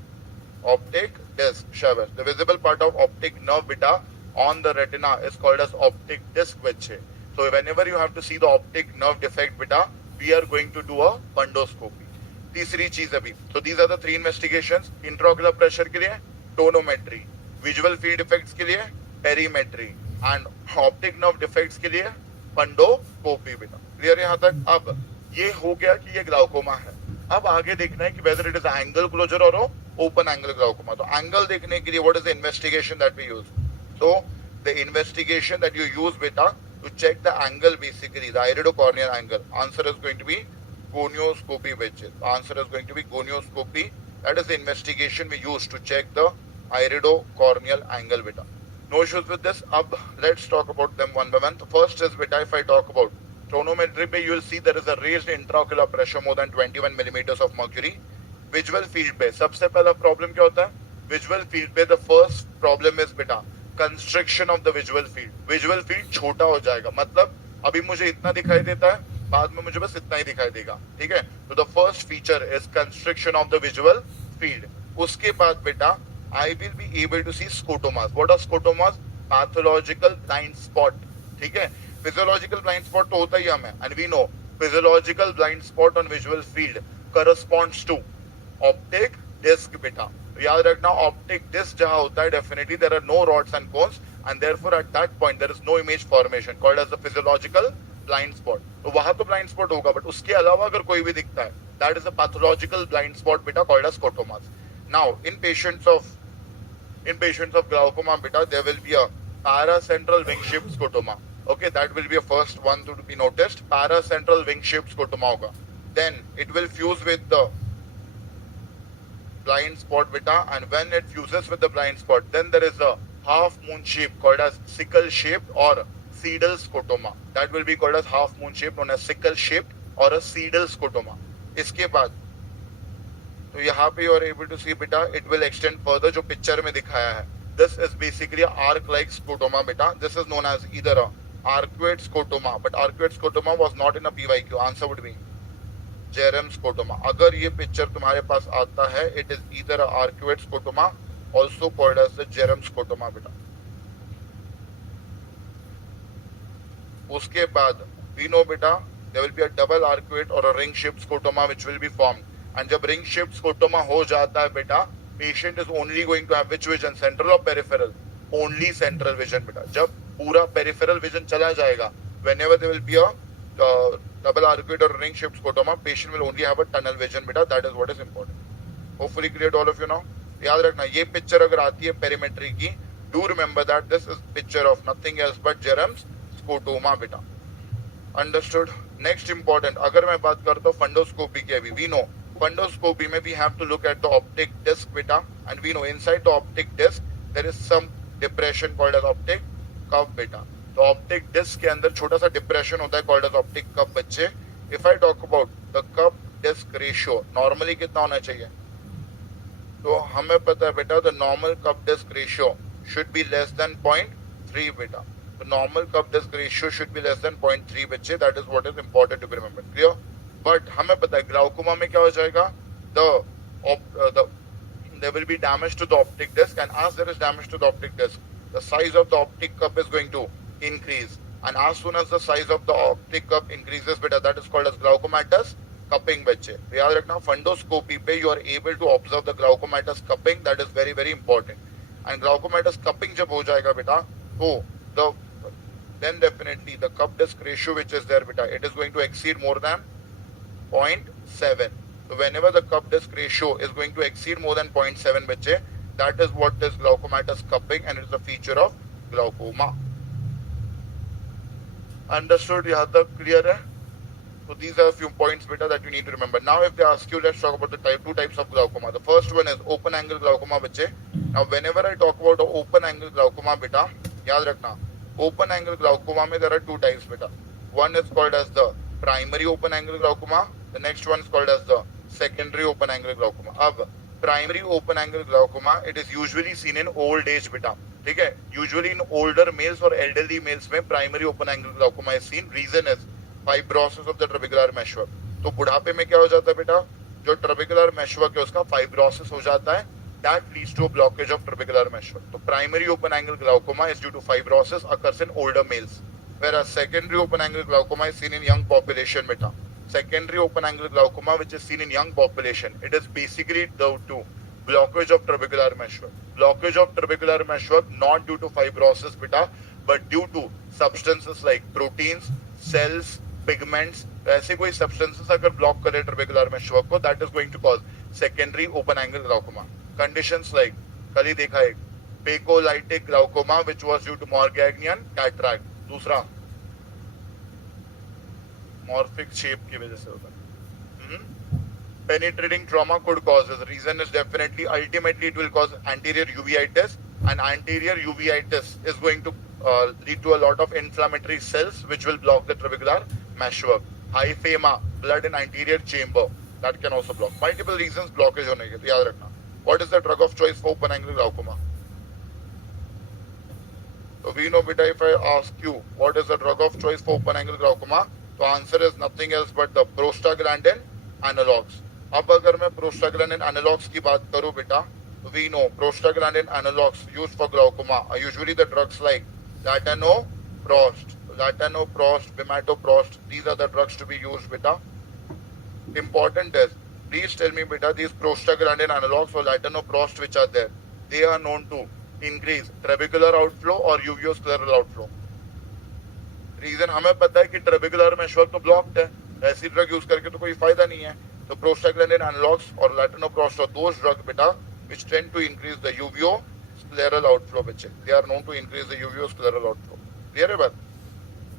optic disc. Shabash. The visible part of optic nerve, beta, on the retina is called as optic disc, bachche. So whenever you have to see the optic nerve defect, beta, we are going to do a fundoscopy. तीसरी चीज अभी. So these are the three investigations. Intraocular pressure के लिए tonometry, visual field defects के लिए perimetry, and optic nerve defects के लिए fundoscopy, beta. Clear यहाँ तक? अब ये हो गया कि ये ग्लाउकोमा है. अब आगे देखना है कि whether it is angle closure or open angle glaucoma. तो angle देखने के लिए what is the investigation that we use? So the investigation that you use, beta, to check the angle, basically the iridocorneal angle, answer is going to be gonioscopy, bitches. Answer is going to be gonioscopy. That is the investigation we use to check the iridocorneal angle, beta. No issues with this. Ab, let's talk about them one by one. The first is, beta, if I talk about tonometry, you will see there is a raised intraocular pressure more than 21 millimeters of mercury. Visual field पे सबसे पहला problem क्या होता है? Visual field पे the first problem is, बेटा, constriction of the visual field. Visual field छोटा हो जाएगा, मतलब अभी मुझे इतना दिखाई देता है, बाद में मुझे बस इतना ही दिखाई देगा, ठीक है? तो the first feature is constriction of the visual field. उसके बाद, बेटा, I will be able to see scotomas. What are scotomas? Pathological blind spot, ठीक है? फिजियोलॉजिकल ब्लाइंड स्पॉट तो होता ही हमें, and we know physiological blind spot on visual field corresponds to optic disc, बेटा. याद रखना, ऑप्टिक डिस्क जहां होता है, definitely there are no rods and cones, and therefore at that point there is no image formation called as the physiological blind spot. तो वहां तो blind spot होगा, बट उसके अलावा अगर कोई भी दिखता है, That is a pathological blind spot beta called as scotomas. Now, in patients of glaucoma beta, there will be a paracentral wing-shaped scotoma. Okay, that will be a first one to be noticed. Paracentral wing-shaped scotoma hoga. Then it will fuse with the blind spot beta, and when it fuses with the blind spot, then there is a half moon shape called as sickle shaped or sedal scotoma. That will be called as half moon shape, known as sickle shaped or a sedal scotoma. इसके बाद तो यहाँ पे you are able to see beta, it will extend further जो picture में दिखाया है. This is basically a arc-like scotoma beta. This is known as either a arcuate scotoma, but arcuate scotoma was not in a PYQ. Answer would be Jerem scotoma. अगर ये picture तुम्हारे पास आता है, it is either a arcuate scotoma, also called as the Jerem scotoma beta. उसके बाद we know beta, there will be a double arcuate or a ring-shaped scotoma which will be formed. And जब ring-shaped scotoma हो जाता है बेटा, patient is only going to have which vision, central or peripheral? Only central vision बेटा. जब पूरा peripheral vision चला जाएगा, whenever there will be a double arcuate or ring-shaped scotoma, patient will only have a tunnel vision बेटा. That is what is important. Hopefully clear to all of you now. याद रखना, ये picture अगर आती है perimetry की, do remember that this is picture of nothing else but Jerem's scotoma बेटा. Understood? Next important, अगर मैं बात करता हूँ fundoscopy की अभी, we know fundoscopy में we have to look at the optic disc beta, and we know inside the optic disc there is some depression called as optic cup beta. तो optic disc के अंदर छोटा सा depression होता है called as optic cup बच्चे. If I talk about the cup disc ratio, normally कितना होना चाहिए? तो हमें पता है बेटा, the normal cup disc ratio should be less than 0.3 beta. The normal cup disc ratio should be less than 0.3 बच्चे. That is what is important to be remembered. Clear? But हमें पता है ग्लाउकोमा में क्या हो जाएगा? There will be damage to the optic disc, and as there is damage to the optic disc, the size of the optic cup is going to increase. And as soon as the size of the optic cup increases, beta, that is called as glaucomatous cupping बच्चे. याद रखना, fundoscopy पे you are able to observe the glaucomatous cupping. That is very very important. And glaucomatous cupping जब हो जाएगा बेटा, तो then definitely the cup disc ratio which is there beta, it is going to exceed more than 0.7. So whenever the cup disc ratio is going to exceed more than 0.7 बच्चे, that is what is glaucomatous cupping, and it is a feature of glaucoma. Understood? यहाँ तक clear है? So these are a few points beta that you need to remember. Now if they ask you, let's talk about the two types of glaucoma. The first one is open angle glaucoma बच्चे. Now whenever I talk about the open angle glaucoma beta, याद रखना, open angle glaucoma में there are two types beta. One is called as the primary open angle glaucoma. The next one is called as the secondary open angle glaucoma. अब primary open angle glaucoma, it is usually seen in old age beta. ठीक है? Usually in older males or elderly males में primary open angle glaucoma is seen. Reason is fibrosis of the trabecular meshwork. तो बुढ़ापे में क्या हो जाता है बेटा? जो trabecular meshwork है उसका fibrosis हो जाता है. That leads to a blockage of trabecular meshwork. So primary open angle glaucoma is due to fibrosis, occurs in older males. Whereas secondary open angle glaucoma is seen in young population beta. Secondary open angle glaucoma which is seen in young population, it is basically due to blockage of trabecular meshwork. Blockage of trabecular meshwork not due to fibrosis beta, but due to substances like proteins, cells, pigments. ऐसे कोई substances अगर block करे trabecular meshwork को, that is going to cause secondary open angle glaucoma. Conditions like कल ही देखा एक पेकोलाइटिक glaucoma which was due to Morganian cataract. दूसरा morphic shape की वजह से होता है. Penetrating trauma could cause this. Reason is definitely, ultimately it will cause anterior uveitis, and anterior uveitis is going to lead to a lot of inflammatory cells which will block the trabecular meshwork. Hyphema, blood in anterior chamber, that can also block. Multiple reasons blockage होने के, तो याद रखना. What is the drug of choice for open angle glaucoma? So we know beta, if I ask you what is the drug of choice for open angle glaucoma, the answer is nothing else but the prostaglandin analogs. अब अगर मैं prostaglandin analogs की बात करूँ बेटा, तो we know prostaglandin analogs used for glaucoma are usually the drugs like latanoprost, bimatoprost. These are the drugs to be used beta. Important is, please tell me beta, these prostaglandin analogs or latanoprost which are there, they are known to increase trabecular outflow or uveoscleral outflow. Reason हमें पता है कि trabecular meshwork तो blocked है, ऐसी drug use करके तो कोई फायदा नहीं है. So prostaglandin analogs or latanoprost are those drugs beta which tend to increase the uveo-scleral outflow. They are known to increase the uveo-scleral outflow. Clear है बात?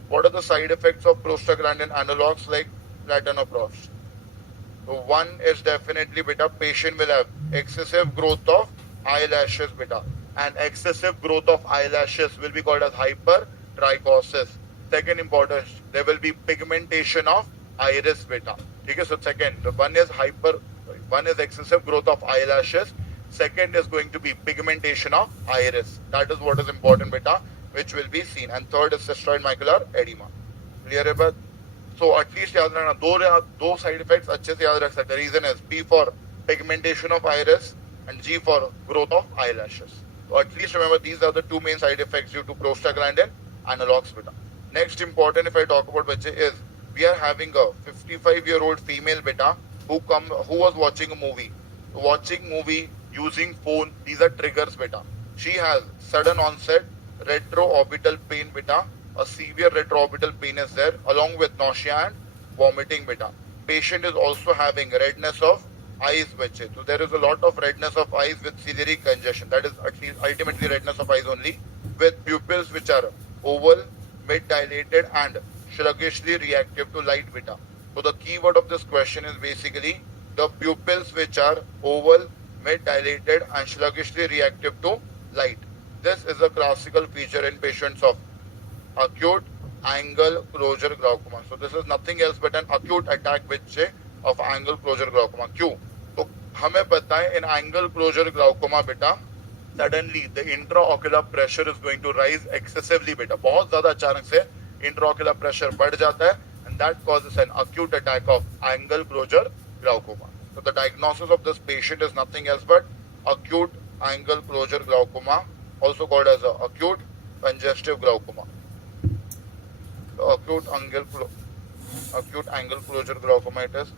What are the side effects of prostaglandin analogs like latanoprost? So one is definitely beta, patient will have excessive growth of eyelashes beta, and excessive growth of eyelashes will be called as hypertrichosis. Second important, there will be pigmentation of iris beta. Okay, so second, one is excessive growth of eyelashes. Second is going to be pigmentation of iris. That is what is important beta, which will be seen. And third is cystoid macular edema. Clear है बात? So at least याद रखना दो side effects अच्छे से याद रख सकते. Reason is P for pigmentation of iris and G for growth of eyelashes. So at least remember these are the two main side effects due to prostaglandin analogs beta. Next important if I talk about बच्चे is we are having a 55-year-old female beta who was watching a movie. Watching movie using phone, these are triggers beta. She has sudden onset retroorbital pain beta. A severe retroorbital pain is there along with nausea and vomiting beta. Patient is also having redness of eyes बच्चे. So there is a lot of redness of eyes with ciliary congestion. That is ultimately redness of eyes only, with pupils which are oval, mid-dilated and sluggishly reactive to light beta. So the keyword of this question is basically the pupils which are oval, mid-dilated and sluggishly reactive to light. This is a classical feature in patients of acute angle closure glaucoma. So this is nothing else but an acute attack which of angle closure glaucoma. क्यों? तो हमें पता है in angle closure glaucoma beta suddenly the intraocular pressure is going to rise excessively beta. बहुत ज़्यादा अचानक से intraocular pressure बढ़ जाता है and that causes an acute attack of angle closure glaucoma. So the diagnosis of this patient is nothing else but acute angle closure glaucoma, also called as acute congestive glaucoma. So acute angle closure glaucoma it is.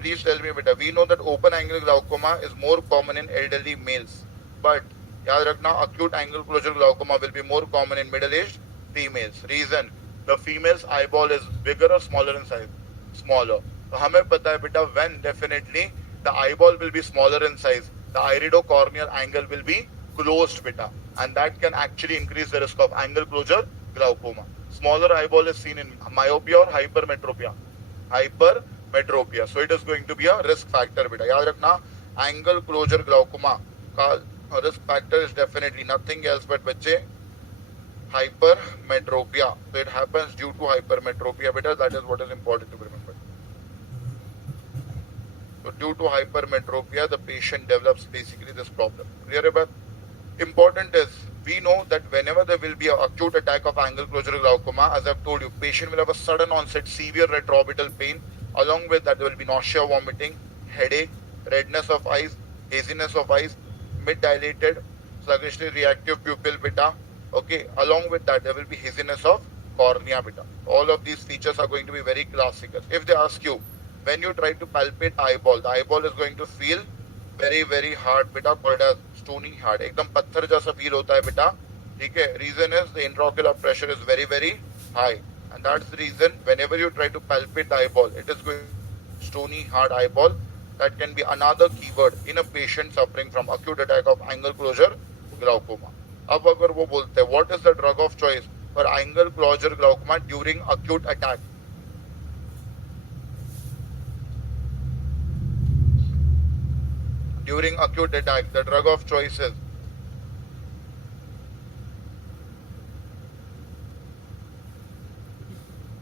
Please tell me beta, we know that open angle glaucoma is more common in elderly males, but याद रखना acute angle closure glaucoma will be more common in middle-aged females. Reason, the female's eyeball is bigger or smaller in size? Smaller. तो हमें पता है बेटा when definitely the eyeball will be smaller in size, the iridocorneal angle will be closed beta, and that can actually increase the risk of angle closure glaucoma. Smaller eyeball is seen in myopia or hypermetropia. Hypermetropia. So it is going to be a risk factor beta. याद रखना angle closure glaucoma का risk factor is definitely nothing else but बच्चे hypermetropia. So it happens due to hypermetropia beta. That is what is important to remember. So due to hypermetropia, the patient develops basically this problem. Clear about? Important is we know that whenever there will be an acute attack of angle closure glaucoma, as I've told you, patient will have a sudden onset severe retroorbital pain. Along with that, there will be nausea, vomiting, headache, redness of eyes, haziness of eyes, mid-dilated, sluggishly reactive pupil beta. Okay, along with that, there will be haziness of cornea beta. All of these features are going to be very classical. If they ask you, when you try to palpate eyeball, the eyeball is going to feel very, very hard beta, called as stony hard. एकदम पत्थर जैसा feel होता है बेटा. ठीक है? Reason is the intraocular pressure is very, very high. And that's the reason whenever you try to palpate the eyeball, it is going stony hard eyeball. That can be another keyword in a patient suffering from acute attack of angle closure glaucoma. अब अगर वो बोलते हैं, what is the drug of choice for angle closure glaucoma during acute attack? During acute attack, the drug of choice is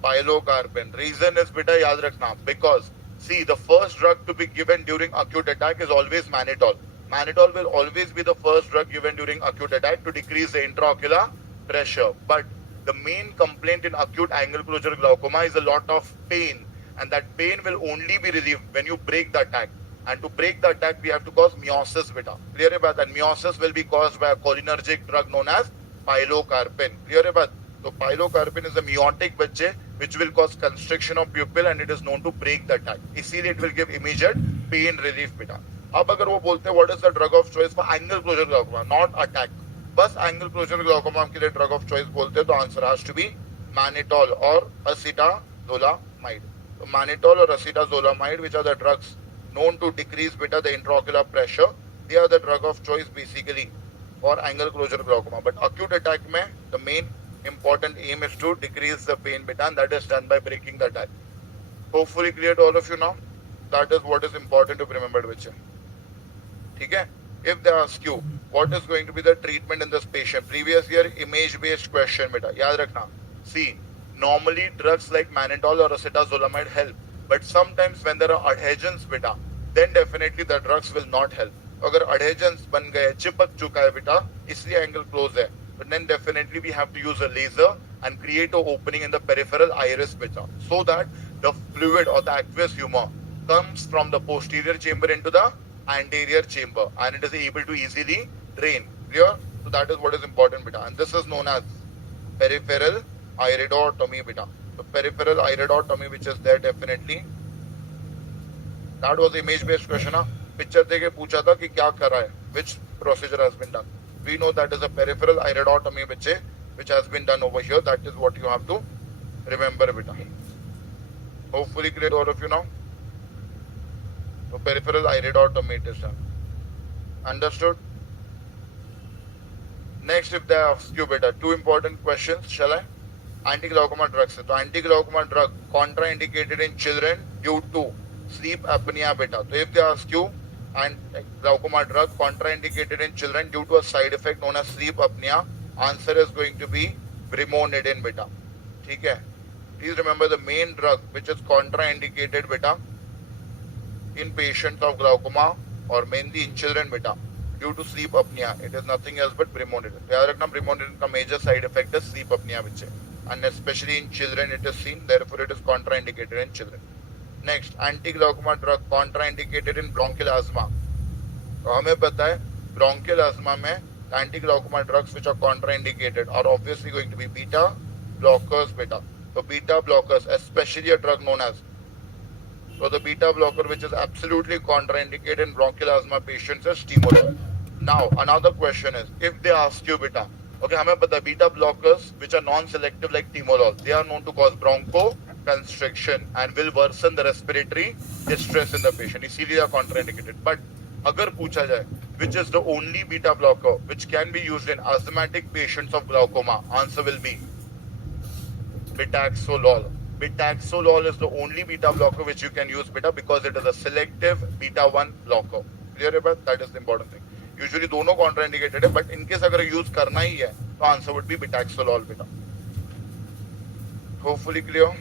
pilocarpine. Reason is beta याद रखना, because see, the first drug to be given during acute attack is always mannitol. Mannitol will always be the first drug given during acute attack to decrease the intraocular pressure. But the main complaint in acute angle closure glaucoma is a lot of pain, and that pain will only be relieved when you break the attack. And to break the attack, we have to cause meiosis beta. Clear about that? Meiosis will be caused by a cholinergic drug known as pilocarpine. Clear about? So pilocarpine is a meiotic बच्चे which will cause constriction of pupil and it is known to break the attack. इसीलिए it will give immediate pain relief बेटा. अब अगर वो बोलते हैं what is the drug of choice for angle closure glaucoma, not attack, बस angle closure glaucoma के लिए drug of choice बोलते हैं तो answer has to be mannitol or acetazolam. acetazolamide. So mannitol or acetazolamide, which are the drugs known to decrease beta the intraocular pressure, they are the drug of choice basically for angle closure glaucoma. But acute attack mein the main important aim is to decrease the pain beta, and that is done by breaking the attack. Hopefully clear to all of you now. That is what is important to be remembered, which ठीक है. If they ask you what is going to be the treatment in this patient, previous year image based question beta याद रखना. See, normally drugs like mannitol or acetazolamide help, but sometimes when there are adhesions beta, then definitely the drugs will not help. अगर adhesions बन गए, चिपक चुका है बेटा, इसलिए angle close है, but then definitely we have to use a laser and create an opening in the peripheral iris beta, so that the fluid or the aqueous humor comes from the posterior chamber into the anterior chamber, and it is able to easily drain. Clear? So that is what is important beta, and this is known as peripheral iridotomy beta. So peripheral iridotomy, which is there definitely. That was image based question. Picture देके पूछा था कि क्या कर रहा है, which procedure has been done. We know that is a peripheral iridotomy which has been done over here. That is what you have to remember beta. Hopefully clear to all of you now. So peripheral iridotomy it is done. Understood? Next, if they ask you beta, two important questions, shall I? Anti-glaucoma drugs. So anti-glaucoma drug contraindicated in children due to sleep apnea beta. So if they ask you, and glaucoma drug contraindicated in children due to a side effect known as sleep apnea, answer is going to be brimonidine beta. ठीक है? Please remember the main drug which is contraindicated beta in patients of glaucoma or mainly in children beta due to sleep apnea. It is nothing else but brimonidine. याद रखना brimonidine का major side effect is sleep apnea which है, and especially in children it is seen. Therefore, it is contraindicated in children. Next, anti-glaucoma drug contraindicated in bronchial asthma. तो हमें पता है bronchial asthma में anti-glaucoma drugs which are contraindicated are obviously going to be beta blockers beta. So beta blockers, especially a drug known as, so the beta blocker which is absolutely contraindicated in bronchial asthma patients is timolol. Now another question is, if they ask you beta, okay, हमें पता है beta blockers which are non-selective like timolol, they are known to cause bronchoconstriction and will worsen the respiratory distress in the patient. इसीलिए are contraindicated. But अगर पूछा जाए which is the only beta blocker which can be used in asthmatic patients of glaucoma, answer will be betaxolol. Betaxolol is the only beta blocker which you can use beta because it is a selective beta 1 blocker. Clear about that is the important thing. Usually दोनों contraindicated है, but in case अगर use करना ही है तो answer would be betaxolol beta. Hopefully clear.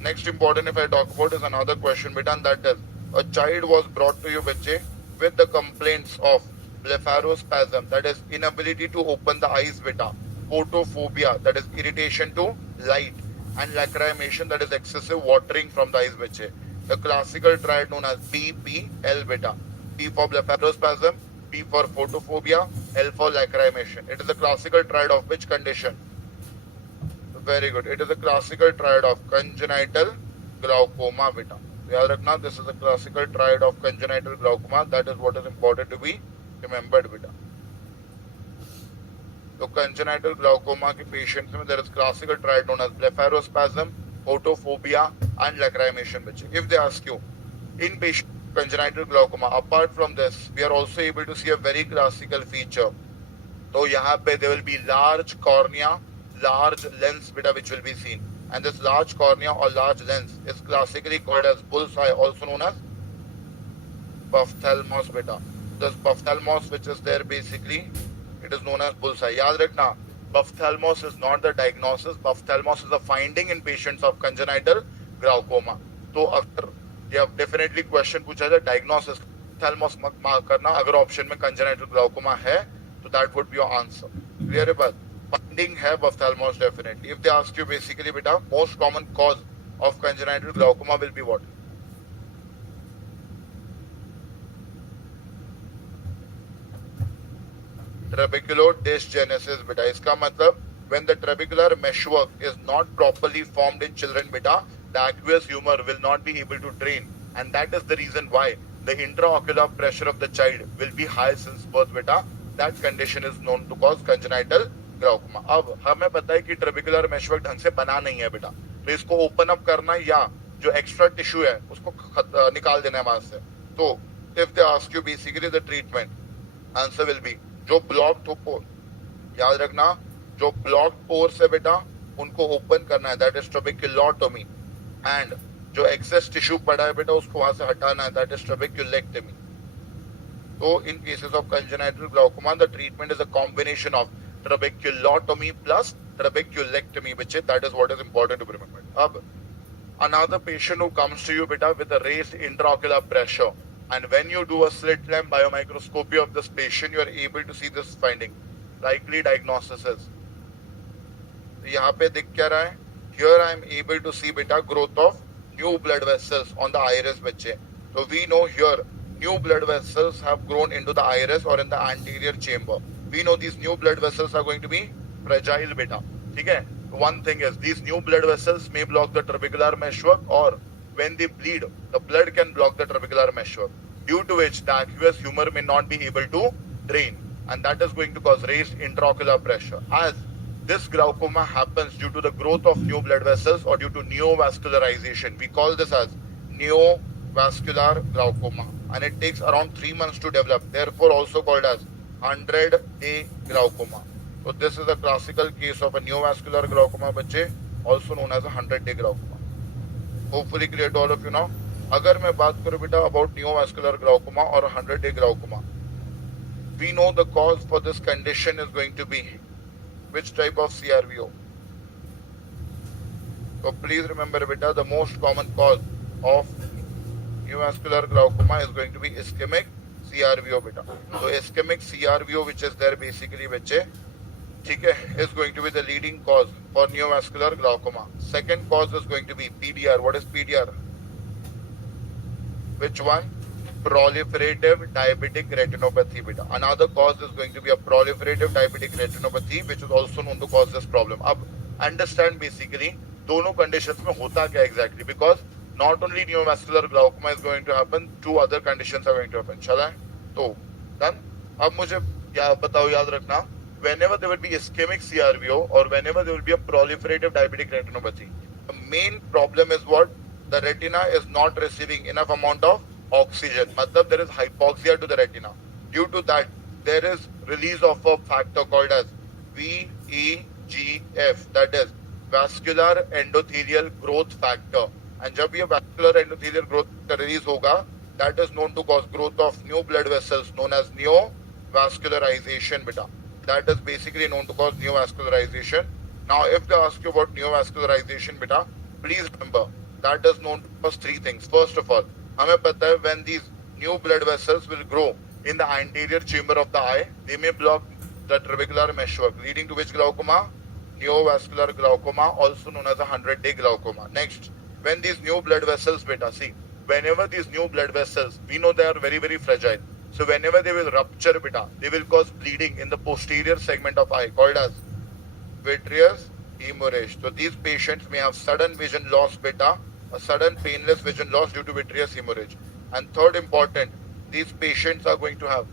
Next important if I talk about is another question beta, and that is a child was brought to you with the complaints of blepharospasm, that is inability to open the eyes beta, photophobia, that is irritation to light, and lacrimation, that is excessive watering from the eyes bachche. The classical triad known as BPL beta. B for blepharospasm, P for photophobia, L for lacrimation. It is a classical triad of which condition? Very good. It is a classical triad of congenital glaucoma beta. याद रखना, this is a classical triad of congenital glaucoma. That is what is important to be remembered beta. तो congenital glaucoma के patients में there is classical triad known as blepharospasm, photophobia and lacrimation. If they ask you in patient congenital glaucoma, apart from this, we are also able to see a very classical feature. तो यहाँ पे there will be large cornea, large lens beta which will be seen, and this large cornea or large lens is classically called as bullseye, also known as ophthalmos beta. This ophthalmos which is there basically, it is known as bullseye. याद रखना, ophthalmos is not the diagnosis. Ophthalmos is a finding in patients of congenital glaucoma. तो अगर ये definitely question पूछा जाए diagnosis, ophthalmos मत mark करना. अगर option में congenital glaucoma है, तो that would be your answer. Clear है बात? Finding है ophthalmos definitely. If they ask you basically beta, most common cause of congenital glaucoma will be what? Trabecular dysgenesis beta. इसका मतलब when the trabecular meshwork is not properly formed in children beta, the aqueous humor will not be able to drain, and that is the reason why the intraocular pressure of the child will be high since birth beta. That condition is known to cause congenital glaucoma. अब हमें पता है कि trabecular meshwork ढंग से बना नहीं है बेटा, तो इसको ओपन अप करना या जो एक्स्ट्रा टिश्यू है उसको निकाल देना है वहां से. तो if they ask you basically the treatment answer will be जो ब्लॉक्ड पोर, याद रखना जो ब्लॉक्ड पोर्स है बेटा उनको ओपन करना है, दैट इज ट्रेबेक्युलोटोमी. एंड जो एक्सेस टिश्यू पड़ा है बेटा उसको वहां से हटाना है, दैट इज ट्रेबेक्युलेक्टमी. तो in cases of congenital glaucoma the treatment is a combination of trabeculotomy plus trabeculectomy, which is that is what is important to remember. Ab another patient who comes to you beta with a raised intraocular pressure, and when you do a slit lamp biomicroscopy of this patient, you are able to see this finding. Likely diagnosis is यहाँ पे दिख क्या रहा है? Here I am able to see beta growth of new blood vessels on the iris बच्चे. So we know here new blood vessels have grown into the iris or in the anterior chamber. We know these new blood vessels are going to be fragile beta. ठीक है? One thing is these new blood vessels may block the trabecular meshwork, or when they bleed, the blood can block the trabecular meshwork, due to which the aqueous humor may not be able to drain, and that is going to cause raised intraocular pressure. As this glaucoma happens due to the growth of new blood vessels or due to neovascularization, we call this as neovascular glaucoma, and it takes around 3 months to develop. Therefore, also called as 100-day glaucoma. So this is a classical case of a neovascular glaucoma बच्चे, also known as a 100-day glaucoma. Hopefully clear to all of you now. अगर मैं बात करूँ बेटा about neovascular glaucoma or 100-day glaucoma, we know the cause for this condition is going to be which type of CRVO. So please remember beta, the most common cause of neovascular glaucoma is going to be ischemic CRVO beta. So ischemic CRVO which is there basically बच्चे, ठीक है, is going to be the leading cause for neovascular glaucoma. Second cause is going to be PDR. What is PDR? Which one? Proliferative diabetic retinopathy beta. Another cause is going to be a proliferative diabetic retinopathy which is also known to cause this problem. अब understand basically दोनों conditions में होता क्या exactly, because not only neovascular glaucoma is going to happen, two other conditions are going to happen. चला है? तो done. अब मुझे बताओ, याद रखना, whenever there will be ischemic CRVO or whenever there will be a proliferative diabetic retinopathy, the main problem is what? The retina is not receiving enough amount of oxygen. मतलब there is hypoxia to the retina. Due to that, there is release of a factor called as VEGF, that is vascular endothelial growth factor. And जब ये vascular endothelial growth का release होगा, that is known to cause growth of new blood vessels known as neovascularization beta. That is basically known to cause neovascularization. Now if they ask you about neovascularization beta, please remember that is known to cause three things. First of all, हमें पता है when these new blood vessels will grow in the anterior chamber of the eye, they may block the trabecular meshwork, leading to which glaucoma? Neovascular glaucoma, also known as a 100-day glaucoma. Next, when these new blood vessels beta, see, whenever these new blood vessels, we know they are very, very fragile. So whenever they will rupture beta, they will cause bleeding in the posterior segment of eye called as vitreous hemorrhage. So these patients may have sudden vision loss beta, a sudden painless vision loss due to vitreous hemorrhage. And third important, these patients are going to have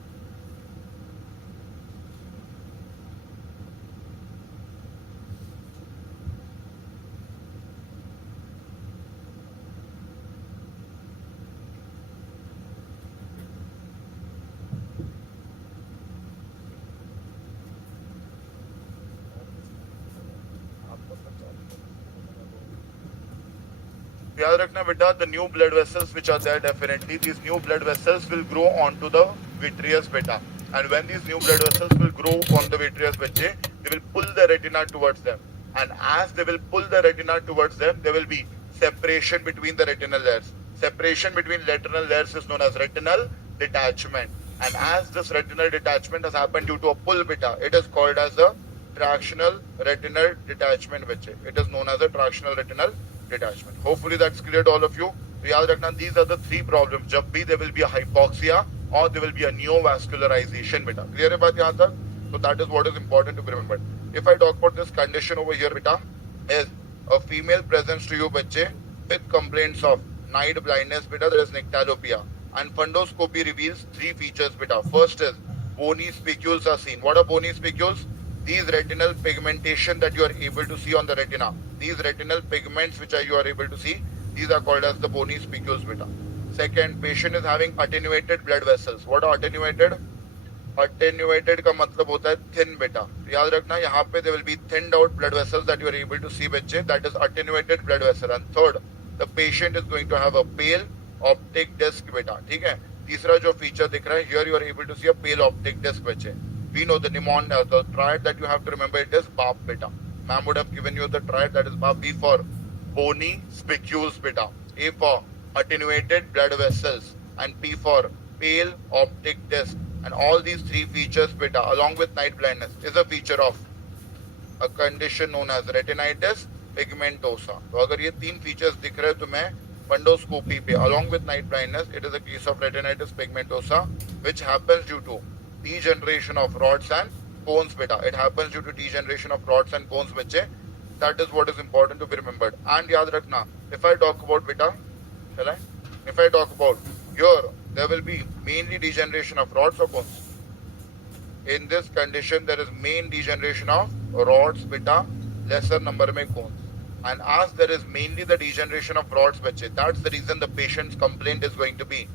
याद रखना बेटा, the new blood vessels which are there, definitely these new blood vessels will grow onto the vitreous beta, and when these new blood vessels will grow on the vitreous beta, they will pull the retina towards them, and as they will pull the retina towards them, there will be separation between the retinal layers. Separation between retinal layers is known as retinal detachment, and as this retinal detachment has happened due to a pull beta, it is called as a tractional retinal detachment beta. It is known as a tractional retinal detachment. Hopefully that's clear to all of you. So याद रखना, these are the three problems. जब भी there will be a hypoxia or there will be a neovascularization beta. Clear है बात यहाँ तक? So that is what is important to be remembered. If I talk about this condition over here beta, is a female presents to you बच्चे with complaints of night blindness beta, there is nyctalopia, and fundoscopy reveals three features beta. First is bony spicules are seen. What are bony spicules? these retinal pigmentation that you are able to see on the retina, these retinal pigments which you are able to see, these are called as the bony spicules beta. Second, patient is having attenuated blood vessels. What are attenuated? Attenuated का मतलब होता है thin बेटा. याद रखना यहाँ पे there will be thinned out blood vessels that you are able to see बच्चे. That is attenuated blood vessel. And third, the patient is going to have a pale optic disc बेटा. ठीक है. तीसरा जो feature दिख रहा है, here you are able to see a pale optic disc बच्चे. We know the mnemonic, the triad that you have to remember, it is BAP beta. Ma'am would have given you the triad that is BAP. B for bony spicules beta. A for attenuated blood vessels. And P for pale optic disc. And all these three features beta along with night blindness is a feature of a condition known as retinitis pigmentosa. तो अगर ये तीन features दिख रहे हैं तुम्हें fundoscopy पे along with night blindness, it is a case of retinitis pigmentosa which happens due to degeneration of rods and cones beta. It happens due to degeneration of rods and cones बच्चे. That is what is important to be remembered. And याद रखना, if I talk about beta, shall I? If I talk about here, there will be mainly degeneration of rods or cones. In this condition, there is main degeneration of rods beta, lesser number में cones. And as there is mainly the degeneration of rods बच्चे, that's the reason the patient's complaint is going to be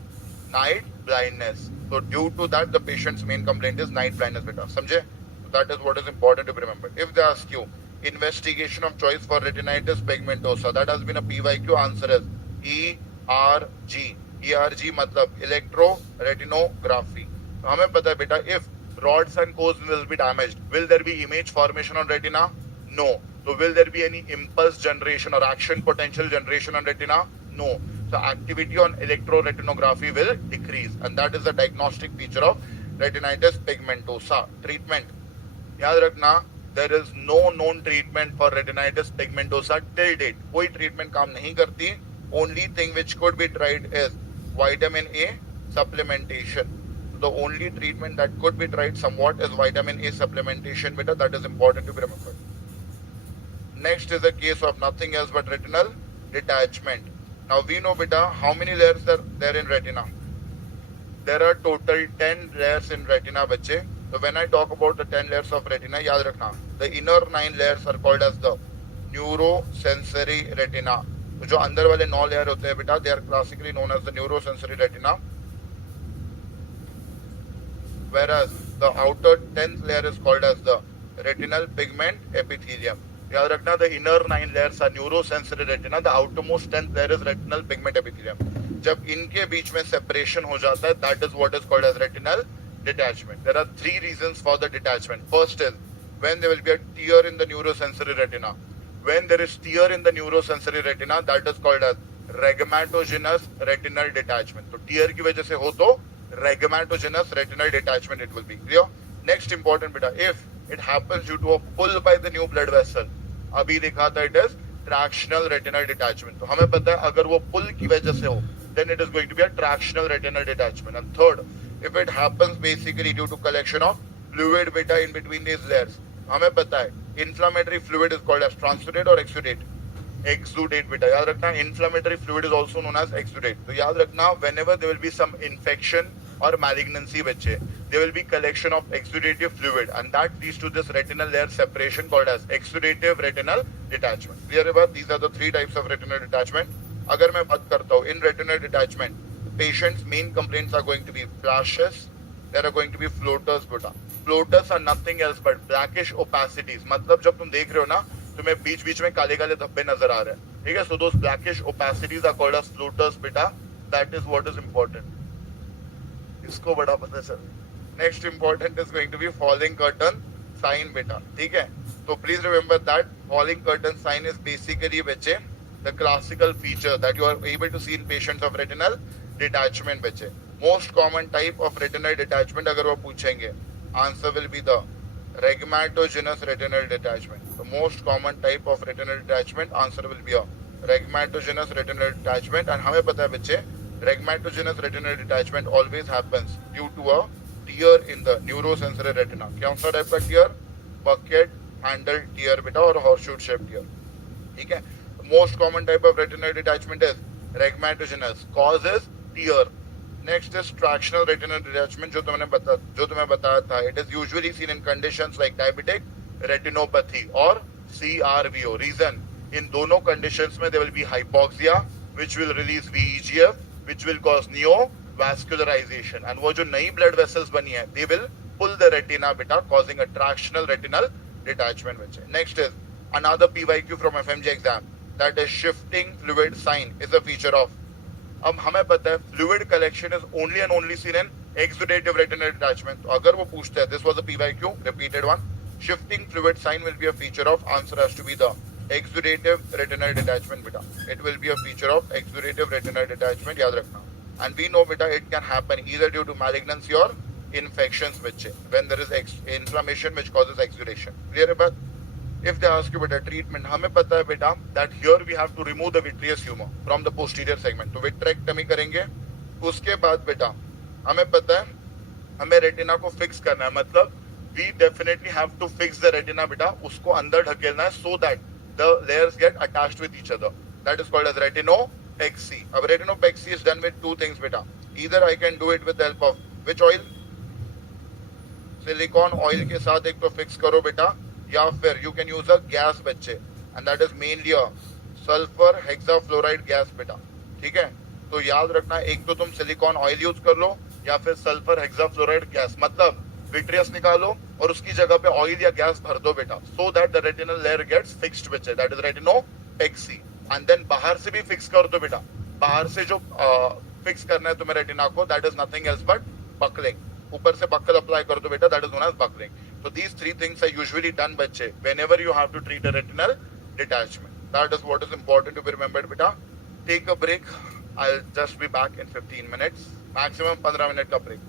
night blindness. So due to that, the patient's main complaint is night blindness beta. समझे? So that is what is important to be remembered. If they ask you, investigation of choice for retinitis pigmentosa, that has been a PYQ, answer is ERG. ERG मतलब electroretinography. तो हमें पता है बेटा, if rods and cones will be damaged, will there be image formation on retina? No. So will there be any impulse generation or action potential generation on retina? No. So activity on electroretinography will decrease, and that is the diagnostic feature of retinitis pigmentosa. Treatment, याद रखना, there is no known treatment for retinitis pigmentosa till date. कोई treatment काम नहीं करती. Only thing which could be tried is vitamin A supplementation. The only treatment that could be tried somewhat is vitamin A supplementation beta. That is important to be remembered. Next is a case of nothing else but retinal detachment. Now we know beta how many layers are there in retina. There are total 10 layers in retina बच्चे. So when I talk about the 10 layers of retina, याद रखना, the inner 9 layers are called as the neurosensory retina. तो जो अंदर वाले 9 layer होते हैं बेटा, they are classically known as the neurosensory retina, whereas the outer 10th layer is called as the retinal pigment epithelium. याद रखना, the inner 9 layers are neurosensory retina, the outermost 10th layer is retinal pigment epithelium. जब इनके बीच में separation हो जाता है, that is what is called as retinal detachment. There are 3 reasons for the detachment. First is when there will be a tear in the neurosensory retina. When there is tear in the neurosensory retina, that is called as rhegmatogenous retinal detachment. So tear की वजह से हो तो rhegmatogenous retinal detachment it will be. Clear? Next important beta, if it happens due to a pull by the new blood vessel, अभी देखा था it is tractional retinal detachment. तो हमें पता है अगर वो pull की वजह से हो, then it is going to be a tractional retinal detachment. And third, if it happens basically due to collection of fluid beta in between these layers, हमें पता है inflammatory fluid is called as transudate or exudate. Exudate beta, याद रखना, inflammatory fluid is also known as exudate. तो याद रखना, whenever there will be some infection or malignancy बच्चे, there will be collection of exudative fluid, and that leads to this retinal layer separation called as exudative retinal detachment. Clear about? These are the 3 types of retinal detachment. अगर मैं बात करता हूँ in retinal detachment, patient's main complaints are going to be flashes, there are going to be floaters beta. Floaters are nothing else but blackish opacities. मतलब जब तुम देख रहे हो ना, तुम्हें बीच बीच में काले काले धब्बे नजर आ रहे हैं, ठीक है? So those blackish opacities are called as floaters beta. That is what is important. इसको बड़ा पता चल. Next important is going to be falling curtain sign beta. ठीक है? So please remember that falling curtain sign is basically बच्चे the classical feature that you are able to see in patients of retinal detachment बच्चे. Most common type of retinal detachment अगर वो पूछेंगे, answer will be the rhegmatogenous retinal detachment. The most common type of retinal detachment, answer will be a rhegmatogenous retinal detachment. And हमें पता है बच्चे, rhegmatogenous retinal detachment always happens due to a tear in the neurosensory retina. कौन सा type का tear? Bucket handle tear बेटा और horseshoe shaped tear. ठीक है? The most common type of retinal detachment is rhegmatogenous. Cause is tear. Next is tractional retinal detachment, जो तुम्हें बताया था. It is usually seen in conditions like diabetic retinopathy or CRVO. Reason, in दोनों conditions में there will be hypoxia which will release VEGF which will cause neovascularization, and वो जो नई blood vessels बनी है they will pull the retina beta, causing a tractional retinal detachment. Which next is another PYQ from FMG exam, that is shifting fluid sign is a feature of. अब हमें पता है fluid collection is only and only seen in exudative retinal detachment. तो अगर वो पूछते हैं, this was a PYQ, repeated one, shifting fluid sign will be a feature of, answer has to be the exudative retinal detachment beta. It will be a feature of exudative retinal detachment, याद रखना. And we know beta it can happen either due to malignancy or infections which when there is inflammation which causes exudation. Clear है बात? If they ask you beta treatment, हमें पता है बेटा that here we have to remove the vitreous humor from the posterior segment. तो vitrectomy करेंगे. उसके बाद बेटा हमें पता है हमें रेटिना को फिक्स करना है, मतलब we definitely have to fix the retina बेटा, उसको अंदर ढकेलना है so that the layers get attached with each other. That is called as retinopexy. अब retinopexy is done with two things बेटा. Either I can do it with the help of which oil? Silicone oil के साथ एक तो fix करो बेटा, या फिर you can use a gas बच्चे, and that is mainly a sulphur hexafluoride gas बेटा. ठीक है, तो याद रखना एक तो तुम सिलिकॉन ऑयल यूज कर लो या फिर सल्फर हेक्साफ्लोराइड गैस, मतलब विट्रियस निकालो और उसकी जगह पे ऑयल या गैस भर दो बेटा, so that the retinal layer gets fixed बच्चे, that is retinopexy. And then बाहर से भी फिक्स कर दो बेटा, बाहर से जो फिक्स करना है तुम्हें रेटिना को, that is nothing else but buckling. ऊपर से बक्कल अप्लाई कर दो बेटा, that is known as buckling. So these three things are usually done बच्चे whenever you have to treat a retinal detachment. That is what is important to be remembered beta. Take a break. I'll just be back in 15 minutes. Maximum 15 minute का break.